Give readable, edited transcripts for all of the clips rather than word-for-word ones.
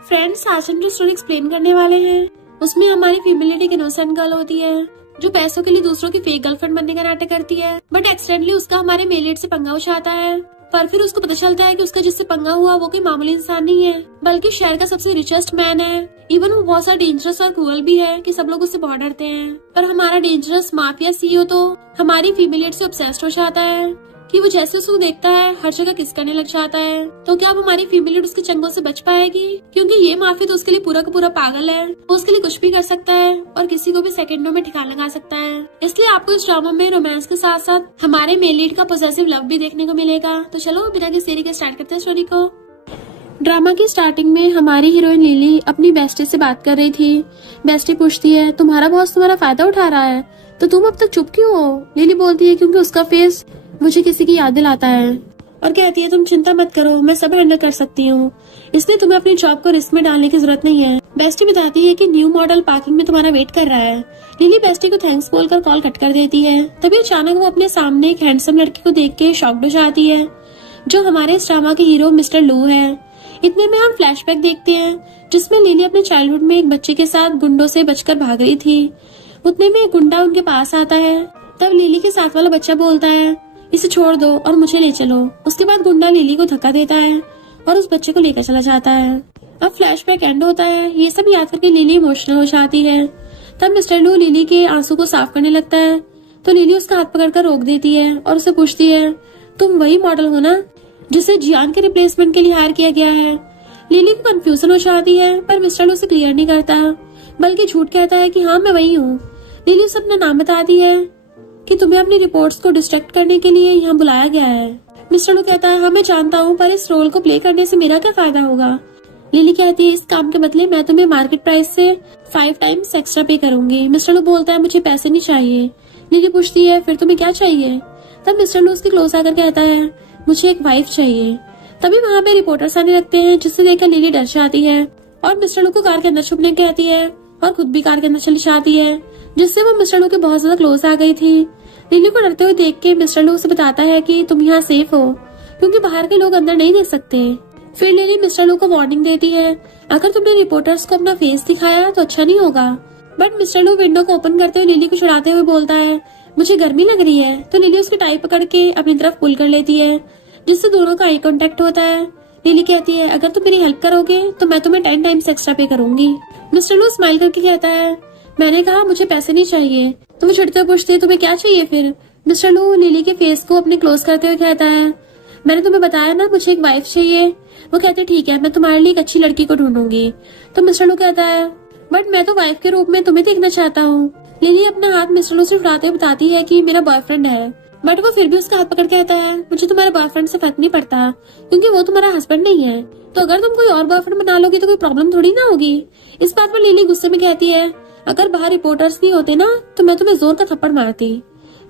Friends, आज हम जो स्टोरी एक्सप्लेन करने वाले हैं उसमें हमारी फीमेल लीड एक इनोसेंट गर्ल होती है जो पैसों के लिए दूसरों की फेक गर्लफ्रेंड बनने का नाटक करती है, बट एक्सीडेंटली उसका हमारे मेल लीड से पंगा उछाता है। पर फिर उसको पता चलता है कि उसका जिससे पंगा हुआ वो कोई मामूली इंसान नहीं है बल्कि शहर का सबसे रिचेस्ट मैन है। इवन वो बहुत सा डेंजरस और क्रूअल भी है कि सब लोग उससे बहुत डरते हैं। पर हमारा डेंजरस माफिया सीईओ तो हमारी फीमेल लीड से ऑब्सेस्ड हो जाता है कि वो जैसे उसको देखता है हर जगह किस करने लग जाता है। तो क्या अब हमारी फीमेल लीड उसके चंगों से बच पाएगी? क्योंकि ये माफी तो उसके लिए पूरा का पूरा पागल है, वो उसके लिए कुछ भी कर सकता है और किसी को भी सेकंडों में ठिकाना लगा सकता है। इसलिए आपको इस ड्रामा में रोमांस के साथ साथ हमारे मेल लीड का पॉसेसिव लव भी देखने को मिलेगा। तो चलो बिना किसी देरी के स्टार्ट करते हैं स्टोरी को। ड्रामा की स्टार्टिंग में हमारी हीरोइन लिली अपनी बेस्टी से बात कर रही थी। बेस्टी पूछती है, तुम्हारा बॉस तुम्हारा फायदा उठा रहा है तो तुम अब तक चुप क्यों हो? लिली बोलती है, क्योंकि उसका फेस मुझे किसी की याद दिलाता है। और कहती है, तुम चिंता मत करो, मैं सब हैंडल कर सकती हूँ, इसलिए तुम्हें अपनी जॉब को रिस्क में डालने की जरूरत नहीं है। बेस्टी बताती है कि न्यू मॉडल पार्किंग में तुम्हारा वेट कर रहा है। लिली बेस्टी को थैंक्स बोलकर कॉल कट कर देती है। तभी अचानक वो अपने सामने एक हैंडसम लड़की को देख के शॉक्ड हो जाती है जो हमारे इस ड्रामा के हीरो मिस्टर लू है। इतने में हम फ्लैशबैक देखते हैं जिसमें लिली अपने चाइल्डहुड में एक बच्चे के साथ गुंडों से बचकर भाग रही थी। उतने में एक गुंडा उनके पास आता है। तब लिली के साथ वाला बच्चा बोलता है, इसे छोड़ दो और मुझे ले चलो। उसके बाद गुंडा लिली को धक्का देता है और उस बच्चे को लेकर चला जाता है। अब फ्लैशबैक एंड होता है। ये सब याद करके लिली इमोशनल हो जाती है। तब मिस्टर लू लिली के आंसू को साफ करने लगता है तो लिली उसका हाथ पकड़कर रोक देती है और उसे पूछती है, तुम वही मॉडल हो ना जिसे जियान के रिप्लेसमेंट के लिए हायर किया गया है? लिली को कंफ्यूजन हो जाती है पर मिस्टर लू उसे क्लियर नहीं करता बल्कि झूठ कहता है कि हाँ मैं वही हूँ। लिली उसे अपना नाम बताती है कि तुम्हें अपनी रिपोर्ट्स को डिस्ट्रैक्ट करने के लिए यहाँ बुलाया गया है। मिस्टर लू कहता है, हाँ मैं जानता हूँ, पर इस रोल को प्ले करने से मेरा क्या फायदा होगा? लिली कहती है, इस काम के बदले मैं तुम्हें मार्केट प्राइस से 5 टाइम्स एक्स्ट्रा पे करूंगी। मिस्टर लू बोलता है, मुझे पैसे नहीं चाहिए। लिली पूछती है, फिर तुम्हें क्या चाहिए? तब मिस्टर लू उसके क्लोज आकर कहता है, मुझे एक वाइफ चाहिए। तभी वहाँ पे रिपोर्टर्स आने लगते हैं जिससे देखकर लिली डर जाती है और मिस्टर लू को कार के अंदर छुपने कहती है और खुद भी कार के अंदर चली जाती है, जिससे वो मिस्टर लू के बहुत ज्यादा क्लोज आ गई थी। लिली को डरते हुए देख के मिस्टर लू उसे बताता है कि तुम यहाँ सेफ हो क्योंकि बाहर के लोग अंदर नहीं देख सकते। फिर लिली मिस्टर लू को वार्निंग देती है, अगर तुमने रिपोर्टर्स को अपना फेस दिखाया तो अच्छा नहीं होगा। बट मिस्टर लू विंडो को ओपन करते हुए लिली को चिढ़ाते हुए बोलता है, मुझे गर्मी लग रही है। तो लिली उसकी टाई पकड़ के अपनी तरफ पुल कर लेती है जिससे दोनों का आई कांटेक्ट होता है। लिली कहती है, अगर तुम मेरी हेल्प करोगे तो मैं तुम्हें 10 टाइम्स एक्स्ट्रा पे करूंगी। मिस्टर लू स्माइल करके कहता है, मैंने कहा मुझे पैसे नहीं चाहिए। तो वो चिढ़ते पूछते, तुम्हें क्या चाहिए फिर? मिस्टर लू लिली के फेस को अपने क्लोज करते हुए कहता है, मैंने तुम्हें बताया ना मुझे एक वाइफ चाहिए। वो कहते, ठीक है मैं तुम्हारे लिए एक अच्छी लड़की को ढूंढूंगी। तो मिस्टर लू कहता है, बट मैं तो वाइफ के रूप में तुम्हें देखना चाहता हूँ। लिली अपना हाथ मिस्टर लू से उठाते हुए बताती है कि मेरा बॉयफ्रेंड है, बट वो फिर भी उसका हाथ पकड़ कहता है, मुझे तुम्हारे बॉयफ्रेंड से फर्क नहीं पड़ता क्योंकि वो तुम्हारा हस्बैंड नहीं है। तो अगर तुम कोई और बॉयफ्रेंड बना लोगी तो कोई प्रॉब्लम थोड़ी ना होगी। इस बात पर लिली गुस्से में कहती है, अगर बाहर रिपोर्टर्स नहीं होते ना तो मैं तुम्हें जोर का थप्पड़ मारती।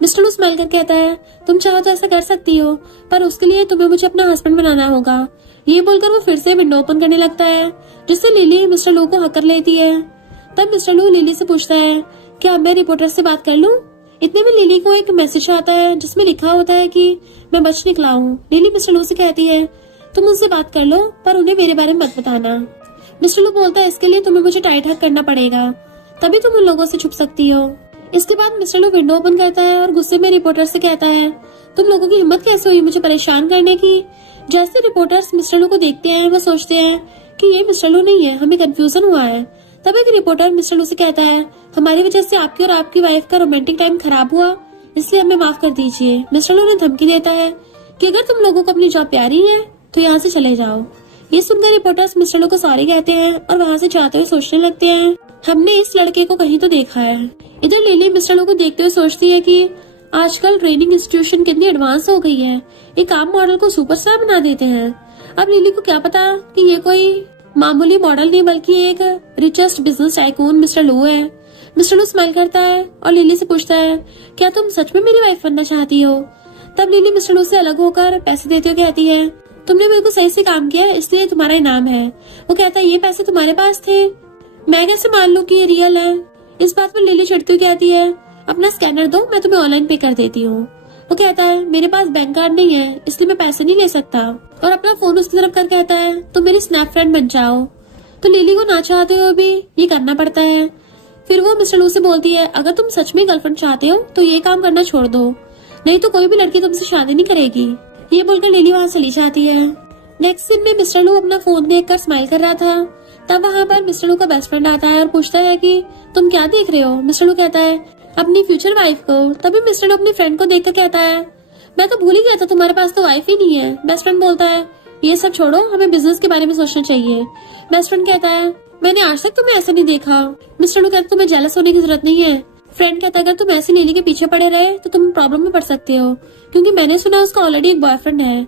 मिस्टर लू स्माइल कर कहता है, तुम चाहो तो ऐसा कर सकती हो पर उसके लिए तुम्हें मुझे अपना हस्बैंड बनाना होगा। ये बोलकर वो फिर से विंडो ओपन करने लगता है जिससे लिली मिस्टर लू को हक कर लेती है। तब मिस्टर लू लिली से पूछता है, क्या मैं रिपोर्टर से बात कर लूं? इतने में लिली को एक मैसेज आता है जिसमें लिखा होता है कि मैं बच निकला हूँ। लिली मिस्टर लू से कहती है, तुम उनसे बात कर लो पर उन्हें मेरे बारे में मत बताना। मिस्टर लू बोलता है, इसके लिए तुम्हें मुझे टाइट हक करना पड़ेगा तभी तुम उन लोगों से छुप सकती हो। इसके बाद मिस्टर लू विंडो ओपन करता है और गुस्से में रिपोर्टर से कहता है, तुम लोगों की हिम्मत कैसे हुई मुझे परेशान करने की? जैसे रिपोर्टर्स मिस्टर लू को देखते हैं वो सोचते हैं कि ये मिस्टर लू नहीं है, हमें कंफ्यूजन हुआ है। तब एक रिपोर्टर मिस्टर लू से कहता है, हमारी वजह से आपकी और आपकी वाइफ का रोमांटिक टाइम खराब हुआ इसलिए हमें माफ कर दीजिए। मिस्टर लू ने धमकी देता है कि अगर तुम लोगों को अपनी जॉब प्यारी है तो यहाँ से चले जाओ। ये सुनकर रिपोर्टर्स मिस्टर लू को सॉरी कहते हैं और वहाँ से जाते हुए सोचने लगते हैं, हमने इस लड़के को कहीं तो देखा है। इधर लिली मिस्टर लू को देखते हुए सोचती है कि आजकल ट्रेनिंग इंस्टीट्यूशन कितनी एडवांस हो गई है, एक आम मॉडल को सुपरस्टार बना देते हैं। अब लिली को क्या पता कि ये कोई मामूली मॉडल नहीं बल्कि एक रिचेस्ट बिजनेस टाइकून मिस्टर लू है। मिस्टर लू स्माइल करता है और लिली से पूछता है, क्या तुम सच में मेरी वाइफ बनना चाहती हो? तब लिली मिस्टर लू से अलग होकर पैसे देते हुए कहती है, तुमने मेरे को सही से काम किया इसलिए तुम्हारा इनाम है। वो कहता है, ये पैसे तुम्हारे पास थे, मैं कैसे मान लूं कि ये रियल है? इस बात पर लिली चिढ़ती हुई कहती है, अपना स्कैनर दो मैं तुम्हें ऑनलाइन पे कर देती हूँ। वो कहता है, मेरे पास बैंक कार्ड नहीं है इसलिए मैं पैसे नहीं ले सकता। और अपना फोन उसकी तरफ कर कहता है, तुम मेरी स्नैप फ्रेंड बन जाओ। तो लिली को ना चाहते हुए भी ये करना पड़ता है। फिर वो मिस्टर लू से बोलती है, अगर तुम सच में गर्लफ्रेंड चाहते हो तो ये काम करना छोड़ दो, नहीं तो कोई भी लड़की तुमसे शादी नहीं करेगी। ये बोलकर लिली वहाँ चली जाती है। नेक्स्ट सीन में मिस्टर लू अपना फोन देखकर स्माइल कर रहा था। तब वहाँ पर मिस्टर लू का बेस्ट फ्रेंड आता है और पूछता है कि तुम क्या देख रहे हो। मिस्टर लू कहता है अपनी फ्यूचर वाइफ को। तभी मिस्टर लू अपनी फ्रेंड को देखकर कहता है, मैं तो भूल ही गया था, तुम्हारे पास तो वाइफ ही नहीं है। बेस्ट फ्रेंड बोलता है, ये सब छोड़ो, हमें बिजनेस के बारे में सोचना चाहिए। बेस्ट फ्रेंड कहता है, मैंने आज तक तुम्हें ऐसा नहीं देखा। मिस्टर लू कहता है, तुम्हें जेलस होने की जरूरत नहीं है। फ्रेंड कहता है, अगर तुम ऐसी लिली के पीछे पड़े रहे तो तुम प्रॉब्लम में पड़ सकते हो, क्योंकि मैंने सुना उसका ऑलरेडी एक बॉयफ्रेंड है।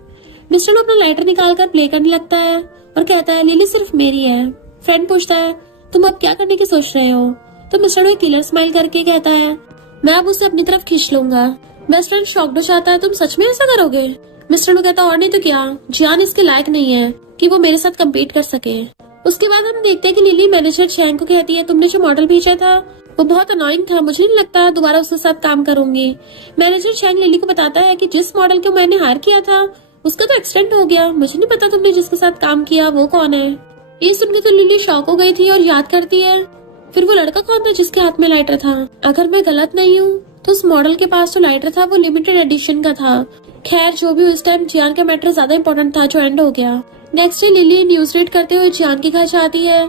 मिस्टर लू अपना लाइटर निकाल कर प्ले करने लगता है और कहता है, लिली सिर्फ मेरी है। फ्रेंड पूछता है, तुम अब क्या करने की सोच रहे हो। तो मिस्टर लू एक किलर स्माइल करके कहता है, मैं अब उसे अपनी तरफ खींच लूंगा। बेस्ट फ्रेंड शॉक्ड हो जाता है, तुम सच में ऐसा करोगे। मिस्टर लू कहता है, और नहीं तो क्या, जियान इसके लायक नहीं है कि वो मेरे साथ कम्पीट कर सके। उसके बाद हम देखते हैं कि लिली मैनेजर चैंग को कहती है, तुमने जो मॉडल भेजा था वो बहुत अनोइंग था, मुझे नहीं लगता दोबारा उसके साथ काम करूंगी। मैनेजर चैंग लिली को बताता है कि जिस मॉडल को मैंने हायर किया था उसका तो एक्सीडेंट हो गया, मुझे नहीं पता तुमने जिसके साथ काम किया वो कौन है। ये सुनकर तो लिली शॉक हो गई थी और याद करती है, फिर वो लड़का कौन था जिसके हाथ में लाइटर था। अगर मैं गलत नहीं हूँ तो उस मॉडल के पास जो लाइटर था वो लिमिटेड एडिशन का था। खैर जो भी, उस टाइम जियान का मैटर ज्यादा इम्पोर्टेंट था जो एंड हो गया। Next day lily news read करते हुए जियान के घर जाती है।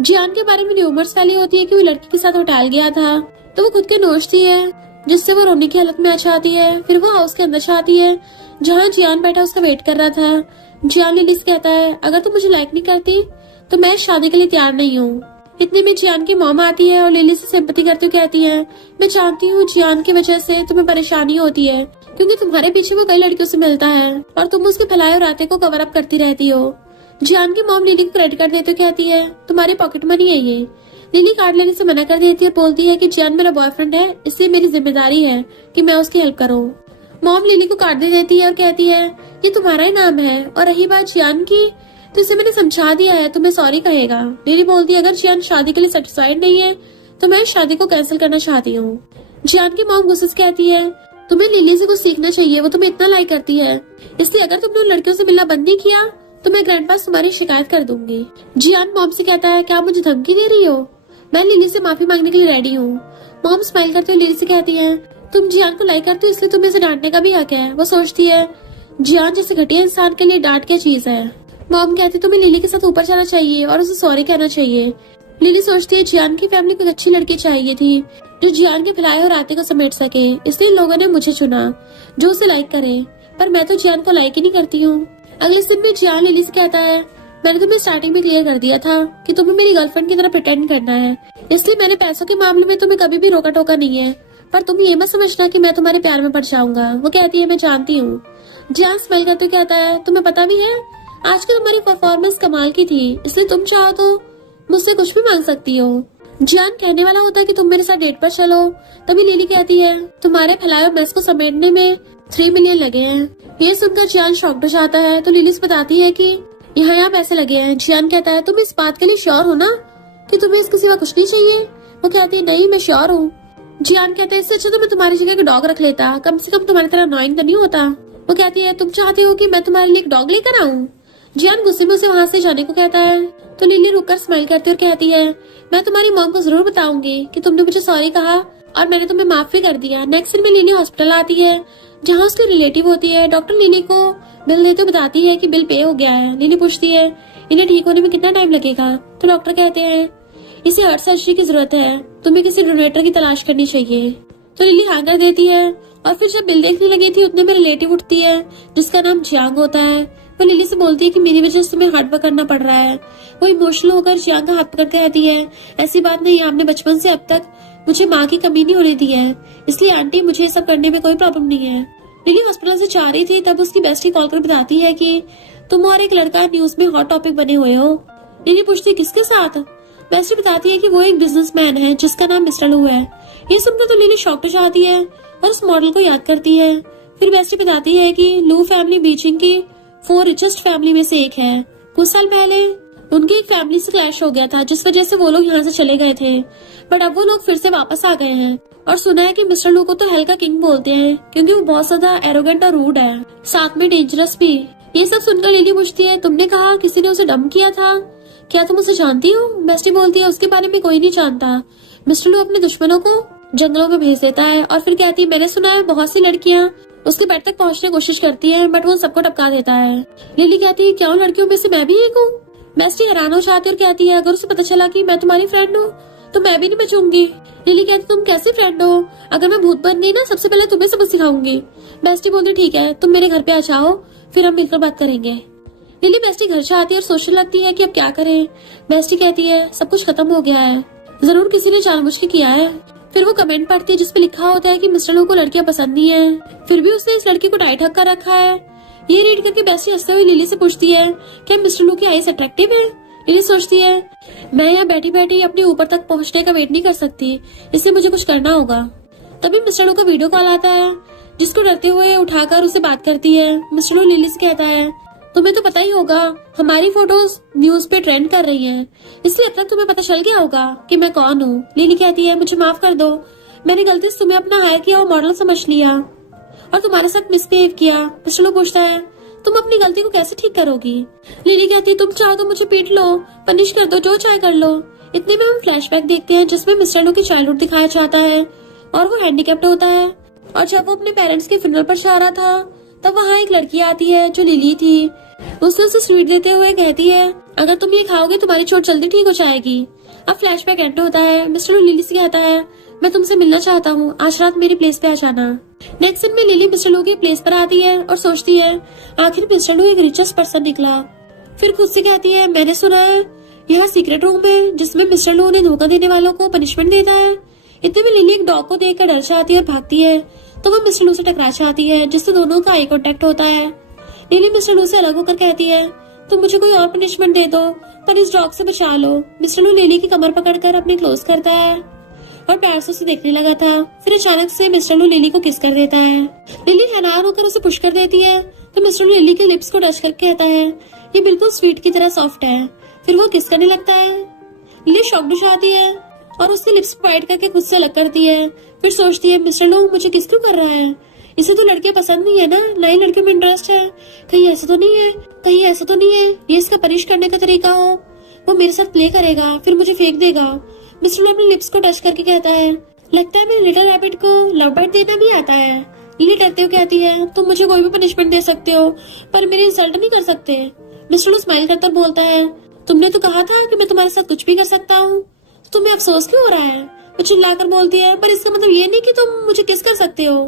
जियान के बारे में र्यूमर्स फैली होती है कि वो लड़की के साथ होटल गया था, तो वो खुद के नोचती है जिससे वो रोने की हालत में आ जाती है। फिर वो हाउस के अंदर जाती है जहाँ जियान बैठा उसका वेट कर रहा था। जियान लिली से कहता है, अगर तुम मुझे लाइक नहीं करती तो मैं शादी के लिए तैयार नहीं हूँ। इतने में जियान की मॉम आती है और लिली से सिंपैथी करते हुए कहती है, मैं जानती हूँ जियान की वजह से तुम्हें परेशानी होती है, क्योंकि तुम्हारे पीछे वो कई लड़कियों से मिलता है और तुम उसके फैलाए और रातें को कवर अप करती रहती हो। जियान की मॉम लिली को क्रेडिट कर देते हुए कहती है, तुम्हारी पॉकेट मनी है ये। लिली कार्ड लेने से मना कर देती है, बोलती है कि जियान मेरा बॉयफ्रेंड है, इसलिए मेरी जिम्मेदारी है कि मैं उसकी हेल्प करूँ। मॉम लिली को कार्ड दे देती है और कहती है, ये तुम्हारा ही नाम है, और रही बात जियान की तो इसे मैंने समझा दिया है, तुम्हें सॉरी कहेगा। लिली बोलती है, अगर जियान शादी के लिए सेटिस्फाइड नहीं है तो मैं शादी को कैंसिल करना चाहती हूँ। जियान की मॉम गुस्से से कहती है, तुम्हें लिली से कुछ सीखना चाहिए, वो तुम्हें इतना लाइक करती है, इसलिए अगर तुमने उन लड़कियों से मिलना बंद नहीं किया तो मैं ग्रैंडपास तुम्हारी शिकायत कर दूंगी। जियान मॉम से कहता है, क्या मुझे धमकी दे रही हो, मैं लिली से माफी मांगने के लिए रेडी हूँ। मॉम स्माइल करते हुए लिली से कहती है, तुम जियान को लाइक करते हो इसलिए तुम्हें इसे डांटने का भी हक है। वो सोचती है, जियान जैसे घटिया इंसान के लिए डांट क्या चीज है। मॉम कहती है, तुम्हें लिली के साथ ऊपर जाना चाहिए और उसे सॉरी कहना चाहिए। लिली सोचती है, जियान की फैमिली को एक अच्छी लड़की चाहिए थी जो जियान के फैलाए और रातें को समेट सके, इसलिए लोगों ने मुझे चुना जो उसे लाइक करे, पर मैं तो जियान को लाइक ही नहीं करती हूँ। अगले दिन में जियान लिली से कहता है, मैंने तुम्हें स्टार्टिंग में क्लियर कर दिया था कि तुम्हें मेरी गर्लफ्रेंड की तरह प्रिटेंड करना है, इसलिए मैंने पैसों के मामले में तुम्हें कभी भी रोका टोका नहीं है, पर तुम ये मत समझना कि मैं तुम्हारे प्यार में पड़ जाऊंगा। वो कहती है, मैं जानती हूँ। जियान स्माइल करते कहता है, तुम्हें पता भी है आज की तुम्हारी परफॉर्मेंस कमाल की थी, इसलिए तुम चाहो तो मुझसे कुछ भी मांग सकती हो। जियान कहने वाला होता है कि तुम मेरे साथ डेट पर चलो, तभी लिली कहती है, तुम्हारे फैलाए मेस को समेटने में 3 मिलियन लगे हैं। ये सुनकर जियान शॉक्ड हो जाता है, तो लिली से बताती है कि यहाँ पैसे लगे हैं। जियान कहता है, तुम इस बात के लिए श्योर हो ना कि तुम्हें इसके सिवा कुछ नहीं चाहिए। वो कहती है, नहीं मैं श्योर हूँ। जियान कहता है, इससे अच्छा तो मैं तुम्हारी जगह एक डॉग रख लेता, कम से कम तुम्हारी तरह अननोइंग तो नहीं होता। वो कहती है, तुम चाहती हो कि मैं तुम्हारे लिए एक डॉग लेकर आऊँ। जियान गुस्से में उसे वहाँ से जाने को कहता है, तो लिली रुककर स्माइल करती और कहती है, मैं तुम्हारी मॉम को जरूर बताऊंगी कि तुमने मुझे सॉरी कहा और मैंने तुम्हें माफ भी कर दिया। नेक्स्ट दिन में लिली हॉस्पिटल आती है जहाँ उसकी रिलेटिव होती है। डॉक्टर लिली को बिल देते हुए बताती है कि बिल पे हो गया है। लिली पूछती है, इन्हें ठीक होने में कितना टाइम लगेगा। तो डॉक्टर कहते हैं, इसे हार्ट सर्जरी की जरूरत है, तुम्हें किसी डोनेटर की तलाश करनी चाहिए। तो लिली हाँ कर देती है और फिर जब बिल देखने लगी थी उतने में रिलेटिव उठती है जिसका नाम जियांग होता है। वो लिली से बोलती है कि मेरी वजह से तुम्हें हार्ड वर्क करना पड़ रहा है। वो इमोशनल होकर जियांग का हाथ पकड़ के कहती है, ऐसी बात नहीं, आपने बचपन से अब तक मुझे माँ की कमी नहीं होने दी है, इसलिए आंटी मुझे ये सब करने में कोई प्रॉब्लम नहीं है। लिली हॉस्पिटल से जा रही थी तब उसकी बेस्टी कॉल कर बताती है कि तुम और एक लड़का न्यूज में हॉट टॉपिक बने हुए हो। लिली पूछती है, किसके साथ। बेस्टी बताती है कि वो एक बिजनेसमैन है जिसका नाम मिस्टर लू है। ये सुनकर तो लिली शॉक्ड हो जाती है और उस मॉडल को याद करती है। फिर बेस्टी बताती है कि लू फैमिली बीजिंग की 4 रिचेस्ट फैमिली में से एक है। कुछ साल पहले उनकी एक फैमिली से क्लैश हो गया था जिस वजह से वो लोग यहाँ से चले गए थे, बट अब वो लोग फिर से वापस आ गए हैं। और सुना है कि मिस्टर लू को तो हेल का किंग बोलते हैं क्योंकि वो बहुत ज्यादा एरोगेंट और रूड है, साथ में डेंजरस भी। ये सब सुनकर लिली पूछती है, तुमने कहा किसी ने उसे डंप किया था, क्या तुम उसे जानती हो? बेस्टी बोलती है उसके बारे में कोई नहीं जानता। मिस्टर लू अपने दुश्मनों को जंगलों में भेज देता है और फिर कहती है मैंने सुना है बहुत सी लड़कियां उसके बेड तक पहुंचने की कोशिश करती हैं बट वो सबको टपका देता है। लिली कहती है क्या उन लड़कियों में से मैं भी एक हूँ? बेस्टी हैरान हो जाती है और कहती है अगर उसे पता चला कि मैं तुम्हारी फ्रेंड हूँ तो मैं भी नहीं बचूंगी। लिली कहती तुम कैसे फ्रेंड हो? अगर मैं भूत बन गई ना सबसे पहले तुम्हें सबक सिखाऊंगी। बेस्टी बोलती ठीक है तुम मेरे घर पे आ जाओ फिर हम मिलकर बात करेंगे। लिली बेस्टी घर से आती है और सोचने लगती है कि अब क्या करें। बेस्टी कहती है सब कुछ खत्म हो गया है, जरूर किसी ने जानबूझ के किया है। फिर वो कमेंट पढ़ती है जिसपे लिखा होता है कि मिस्टर लू को लड़कियां पसंद नहीं है, फिर भी उसने इस लड़की को टाइट हक कर रखा है। ये रीड करके बेस्टी हंसते हुए लिली से पूछती है क्या मिस्टर लू की आईज अट्रैक्टिव है? लिली सोचती है मैं यहाँ बैठी बैठी अपने ऊपर तक पहुँचने का वेट नहीं कर सकती, इसलिए मुझे कुछ करना होगा। तभी मिस्टर लू का वीडियो कॉल आता है जिसको डरते हुए उठाकर उसे बात करती है। मिस्टर लू लिली से कहता है तुम्हें तो पता ही होगा हमारी फोटोज न्यूज पे ट्रेंड कर रही हैं, इसलिए अब तक तुम्हें पता चल गया होगा कि मैं कौन हूँ। लिली कहती है मुझे माफ कर दो, मैंने गलती से तुम्हें अपना हायर किया और मॉडल समझ लिया और तुम्हारे साथ मिसबिहेव किया। मिस्टर लू पूछता है तुम अपनी गलती को कैसे ठीक करोगी? लिली कहती है तुम चाहो तो मुझे पीट लो, पनिश कर दो, जो चाहे कर लो। इतने में हम फ्लैशबैक देखते हैं जिसमें मिस्टर लू की चाइल्डहुड दिखाया जाता है और वो हैंडीकैप्ड होता है और जब वो अपने पेरेंट्स के फ्यूनरल पर जा रहा था तब वहाँ एक लड़की आती है जो लिली थी। उसने उसे स्वीट देते हुए कहती है अगर तुम ये खाओगे तुम्हारी चोट जल्दी ठीक हो जाएगी। अब फ्लैशबैक एंड होता है। मिस्टर लू लिली से कहता है मैं तुमसे मिलना चाहता हूँ, आज रात मेरी प्लेस पे आ जाना। नेक्स्ट सीन में लिली मिस्टर लू की प्लेस पर आती है और सोचती है आखिर मिस्टर लू एक रिचेस्ट पर्सन निकला। फिर खुद से कहती है मैंने सुना है यहाँ सीक्रेट रूम है जिसमें मिस्टर लू उन्हें धोखा देने वालों को पनिशमेंट देता है। इतने में लिली एक डॉग को देखकर डर जाती है और भागती है तो वो मिस्टर लू से टकरा जाती है जिससे दोनों का आई कॉन्टेक्ट होता है। लिली मिस्टर लू से अलग होकर कहती है तुम मुझे कोई और पनिशमेंट दे दो पर इस डॉग से बचा लो। मिस्टर लू लिली की कमर पकड़कर अपने क्लोज करता है और प्यार से उसे देखने लगा था। फिर अचानक से मिस्टर लू लिली को किस कर देता है। लिली हैरान होकर उसे पुश कर देती है तो मिस्टर लू लिली के लिप्स को टच करके कहता है ये बिल्कुल स्वीट की तरह सॉफ्ट है। फिर वो किस करने लगता है। लिली शॉक्ड हो जाती है और उसके लिप्स बाइट करके खुद से अलग करती है। फिर सोचती है मिस्टर लू मुझे किस क्यों कर रहा है, इसे तो लड़कियां पसंद नहीं है ना ही लड़कियों में इंटरेस्ट है। कहीं ऐसा तो नहीं है, कहीं ऐसा तो नहीं है ये इसका पनिश करने का तरीका हो, वो मेरे साथ प्ले करेगा फिर मुझे फेंक देगा। मिस्टर लू अपने लिप्स को टच करके कहता है लगता है मेरे लिटिल रैबिट को लव बाइट देना भी आता है। लिली डरते हुए कहती है तुम मुझे कोई भी पनिशमेंट दे सकते हो पर मेरी इंसल्ट नहीं कर सकते। मिस्टर लू स्माइल करता और बोलता है तुमने तो कहा था कि मैं तुम्हारे साथ कुछ भी कर सकता हूँ, तुम्हें अफसोस क्यों हो रहा है? वो चिल्लाकर बोलती है पर इसका मतलब ये नहीं कि तुम मुझे किस कर सकते हो।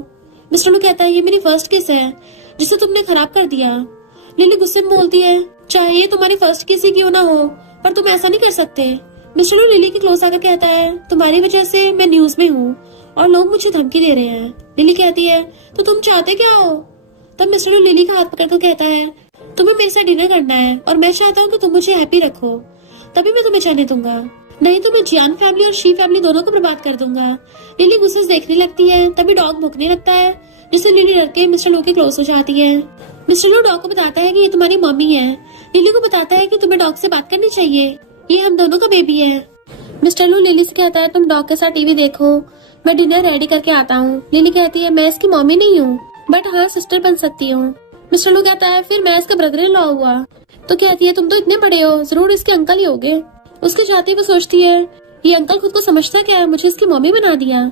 मिस्टर लू कहता है ये मेरी फर्स्ट किस है जिसे तुमने खराब कर दिया। लिली गुस्से में बोलती है चाहे ये तुम्हारी फर्स्ट किस ही क्यों ना हो पर तुम ऐसा नहीं कर सकते। मिस्टर लू लिली के क्लोज आकर कहता है तुम्हारी वजह से मैं न्यूज में हूँ और लोग मुझे धमकी दे रहे हैं। लिली कहती है तो तुम चाहते क्या हो? तब मिस्टर लू लिली का हाथ पकड़कर कहता है तुम्हें मेरे साथ डिनर करना है और मैं चाहता हूँ कि तुम मुझे हैप्पी रखो, तभी मैं तुम्हें जाने दूंगा, नहीं तो मैं जियान फैमिली और शी फैमिली दोनों को बर्बाद कर दूंगा। लिली गुस्से से देखने लगती है तभी डॉग भौंकने लगता है जिससे लिली डर के मिस्टर लू के क्लोज हो जाती है। मिस्टर लू डॉग को बताता है कि ये तुम्हारी मम्मी है। लिली को बताता है कि तुम्हें डॉग से बात करनी चाहिए, ये हम दोनों का बेबी है। मिस्टर लू लिली से कहता है तुम डॉग के साथ टीवी देखो, मैं डिनर रेडी करके आता हूँ। लिली कहती है मैं इसकी मम्मी नहीं हूँ बट हाँ सिस्टर बन सकती हूँ। मिस्टर लू कहता है फिर मैं इसका ब्रदर इन लॉ हुआ। तो कहती है तुम तो इतने बड़े हो जरूर इसके अंकल ही होगे। उसके जाते वो सोचती है ये अंकल खुद को समझता क्या है, मुझे इसकी मम्मी बना दिया।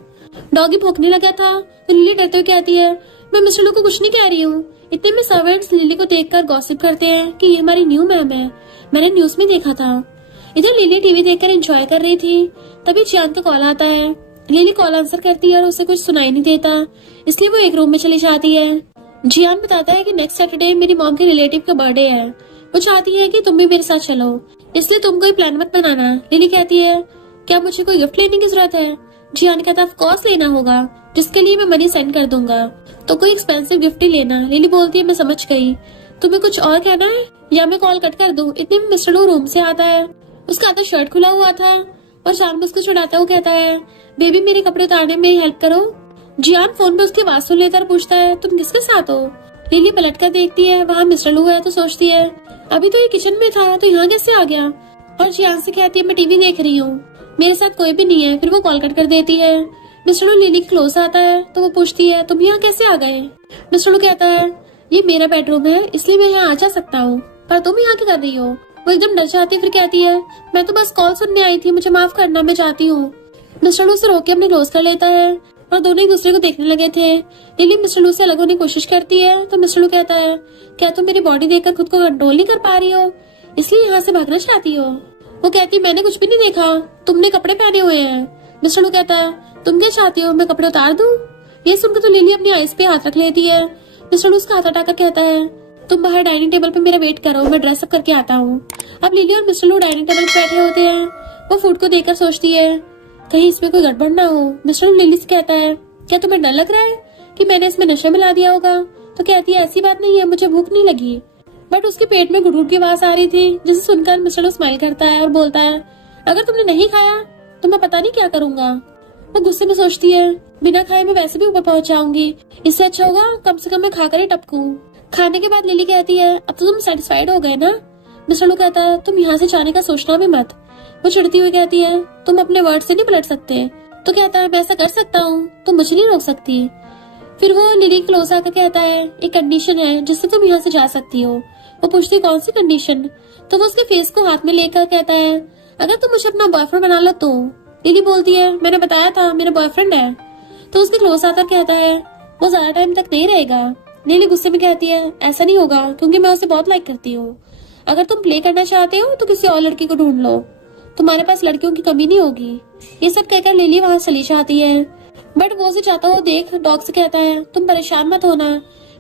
डॉगी भौंकने लगा था तो लिली डरते हुए कहती है मैं मिस्टर लू को कुछ नहीं कह रही हूँ। इतने में सर्वेंट्स लिली को देखकर गॉसिप करते हैं कि ये हमारी न्यू मैम है, मैंने न्यूज में देखा था। इधर लिली टीवी देखकर एंजॉय कर रही थी तभी जियान का कॉल आता है। लिली कॉल आंसर करती है और उसे कुछ सुनाई नहीं देता इसलिए वो एक रूम में चली जाती है। जियान बताता है कि नेक्स्ट सैटरडे मेरी मॉम के रिलेटिव का बर्थडे है, वो चाहती है कि तुम भी मेरे साथ चलो इसलिए तुम कोई प्लान मत बनाना। लिली कहती है क्या मुझे कोई गिफ्ट लेने की जरूरत है? जियान कहता है ऑफ कोर्स लेना होगा जिसके लिए मैं मनी सेंड कर दूंगा, तो कोई एक्सपेंसिव गिफ्ट ही लेना। लिली बोलती है मैं समझ गई, तुम्हें कुछ और कहना है या मैं कॉल कट कर दूं। इतने में मिस्टर लू रूम से आता है, उसका आधा शर्ट खुला हुआ था और जानबूझ को छुड़ाता हुआ कहता है बेबी मेरे कपड़े उतारने में हेल्प करो। जियान फोन पे उसकी आवाज सुन लेता और पूछता है तुम किसके साथ हो? लिली पलट कर देखती है वहाँ मिस्टर लू है तो सोचती है अभी तो ये किचन में था तो यहाँ कैसे आ गया, और जियान से कहती है मैं टीवी देख रही हूँ, मेरे साथ कोई भी नहीं है। फिर वो कॉल कट कर देती है। मिस्टर लू लिली क्लोज आता है तो वो पूछती है तुम यहाँ कैसे आ गए? मिस्टर लू कहता है ये मेरा बेडरूम है इसलिए मैं यहाँ आ जा सकता हूँ, पर तुम यहाँ क्या कर रही हो? वो एकदम डर जाती है, फिर कहती है मैं तो बस कॉल सुनने आई थी, मुझे माफ करना, मैं जाती हूँ। मिस्टर लू उसे रोक के अपने क्लोज कर लेता है और दोनों एक दूसरे को देखने लगे थे। लिली मिस्टर लू से अलग होने की कोशिश करती है तो मिस्टर लू कहता है क्या तुम मेरी बॉडी देखकर खुद को कंट्रोल नहीं कर पा रही हो, इसलिए यहाँ से भागना चाहती हो? वो कहती मैंने कुछ भी नहीं देखा, तुमने कपड़े पहने हुए हैं। मिस्टर लू कहता है तुम क्या चाहती हो, मैं कपड़े उतार दूं? ये सुनकर तो लिली अपनी आइस पे हाथ रख लेती है। मिस्टर लू उसका हाथ हटाकर कहता है तुम बाहर डाइनिंग टेबल पे मेरा वेट करो, मैं ड्रेसअप करके आता हूँ। अब लिली और मिस्टर लू डाइनिंग टेबल पे बैठे होते हैं। वो फूड को देखकर सोचती है कहीं इसमें कोई गड़बड़ ना हो। मिस्टर लू लिली से कहता है क्या तुम्हें डर लग रहा है कि मैंने इसमें नशा मिला दिया होगा? तो कहती है ऐसी बात नहीं है, मुझे भूख नहीं लगी। बट उसके पेट में गुड़गुड़ की आवाज आ रही थी, जिसे सुनकर मिस्टर लू स्माइल करता है और बोलता है अगर तुमने नहीं खाया तो मैं पता नहीं क्या करूंगा। वो गुस्से में सोचती है बिना खाए मैं वैसे भी ऊपर पहुंच जाऊंगी, इससे अच्छा होगा कम से कम मैं खाकर ही टपकूं। खाने के बाद लिली कहती है अब तो तुम सेटिस्फाइड हो गए ना? मिस्टर लू कहता है तुम यहाँ से जाने का सोचना भी मत। वो चिढ़ती हुई कहती है तुम अपने वर्ड से नहीं पलट सकते। तो कहता है मैं ऐसा कर सकता हूँ, तुम मुझे नहीं रोक सकती। फिर वो लिली क्लोज आकर कहता है एक कंडीशन है जिससे तुम यहाँ से जा सकती हो। वो पूछती है कौन सी कंडीशन? तो वो उसके फेस को हाथ में लेकर कहता है अगर तुम मुझे अपना बॉयफ्रेंड बना लो तो। लिली बोलती है मैंने बताया था मेरा बॉयफ्रेंड है। तो उसके क्लोज आकर कहता है वो ज्यादा टाइम तक नहीं रहेगा। लिली गुस्से में कहती है ऐसा नहीं होगा क्योंकि मैं उसे बहुत लाइक करती हूँ। अगर तुम प्ले करना चाहते हो तो किसी और लड़की को ढूंढ लो, तुम्हारे पास लड़कियों की कमी नहीं होगी। ये सब कहकर लिली वहाँ चली जाती है। बट वो उसे जाता हुआ देख डॉग से कहता है तुम परेशान मत होना,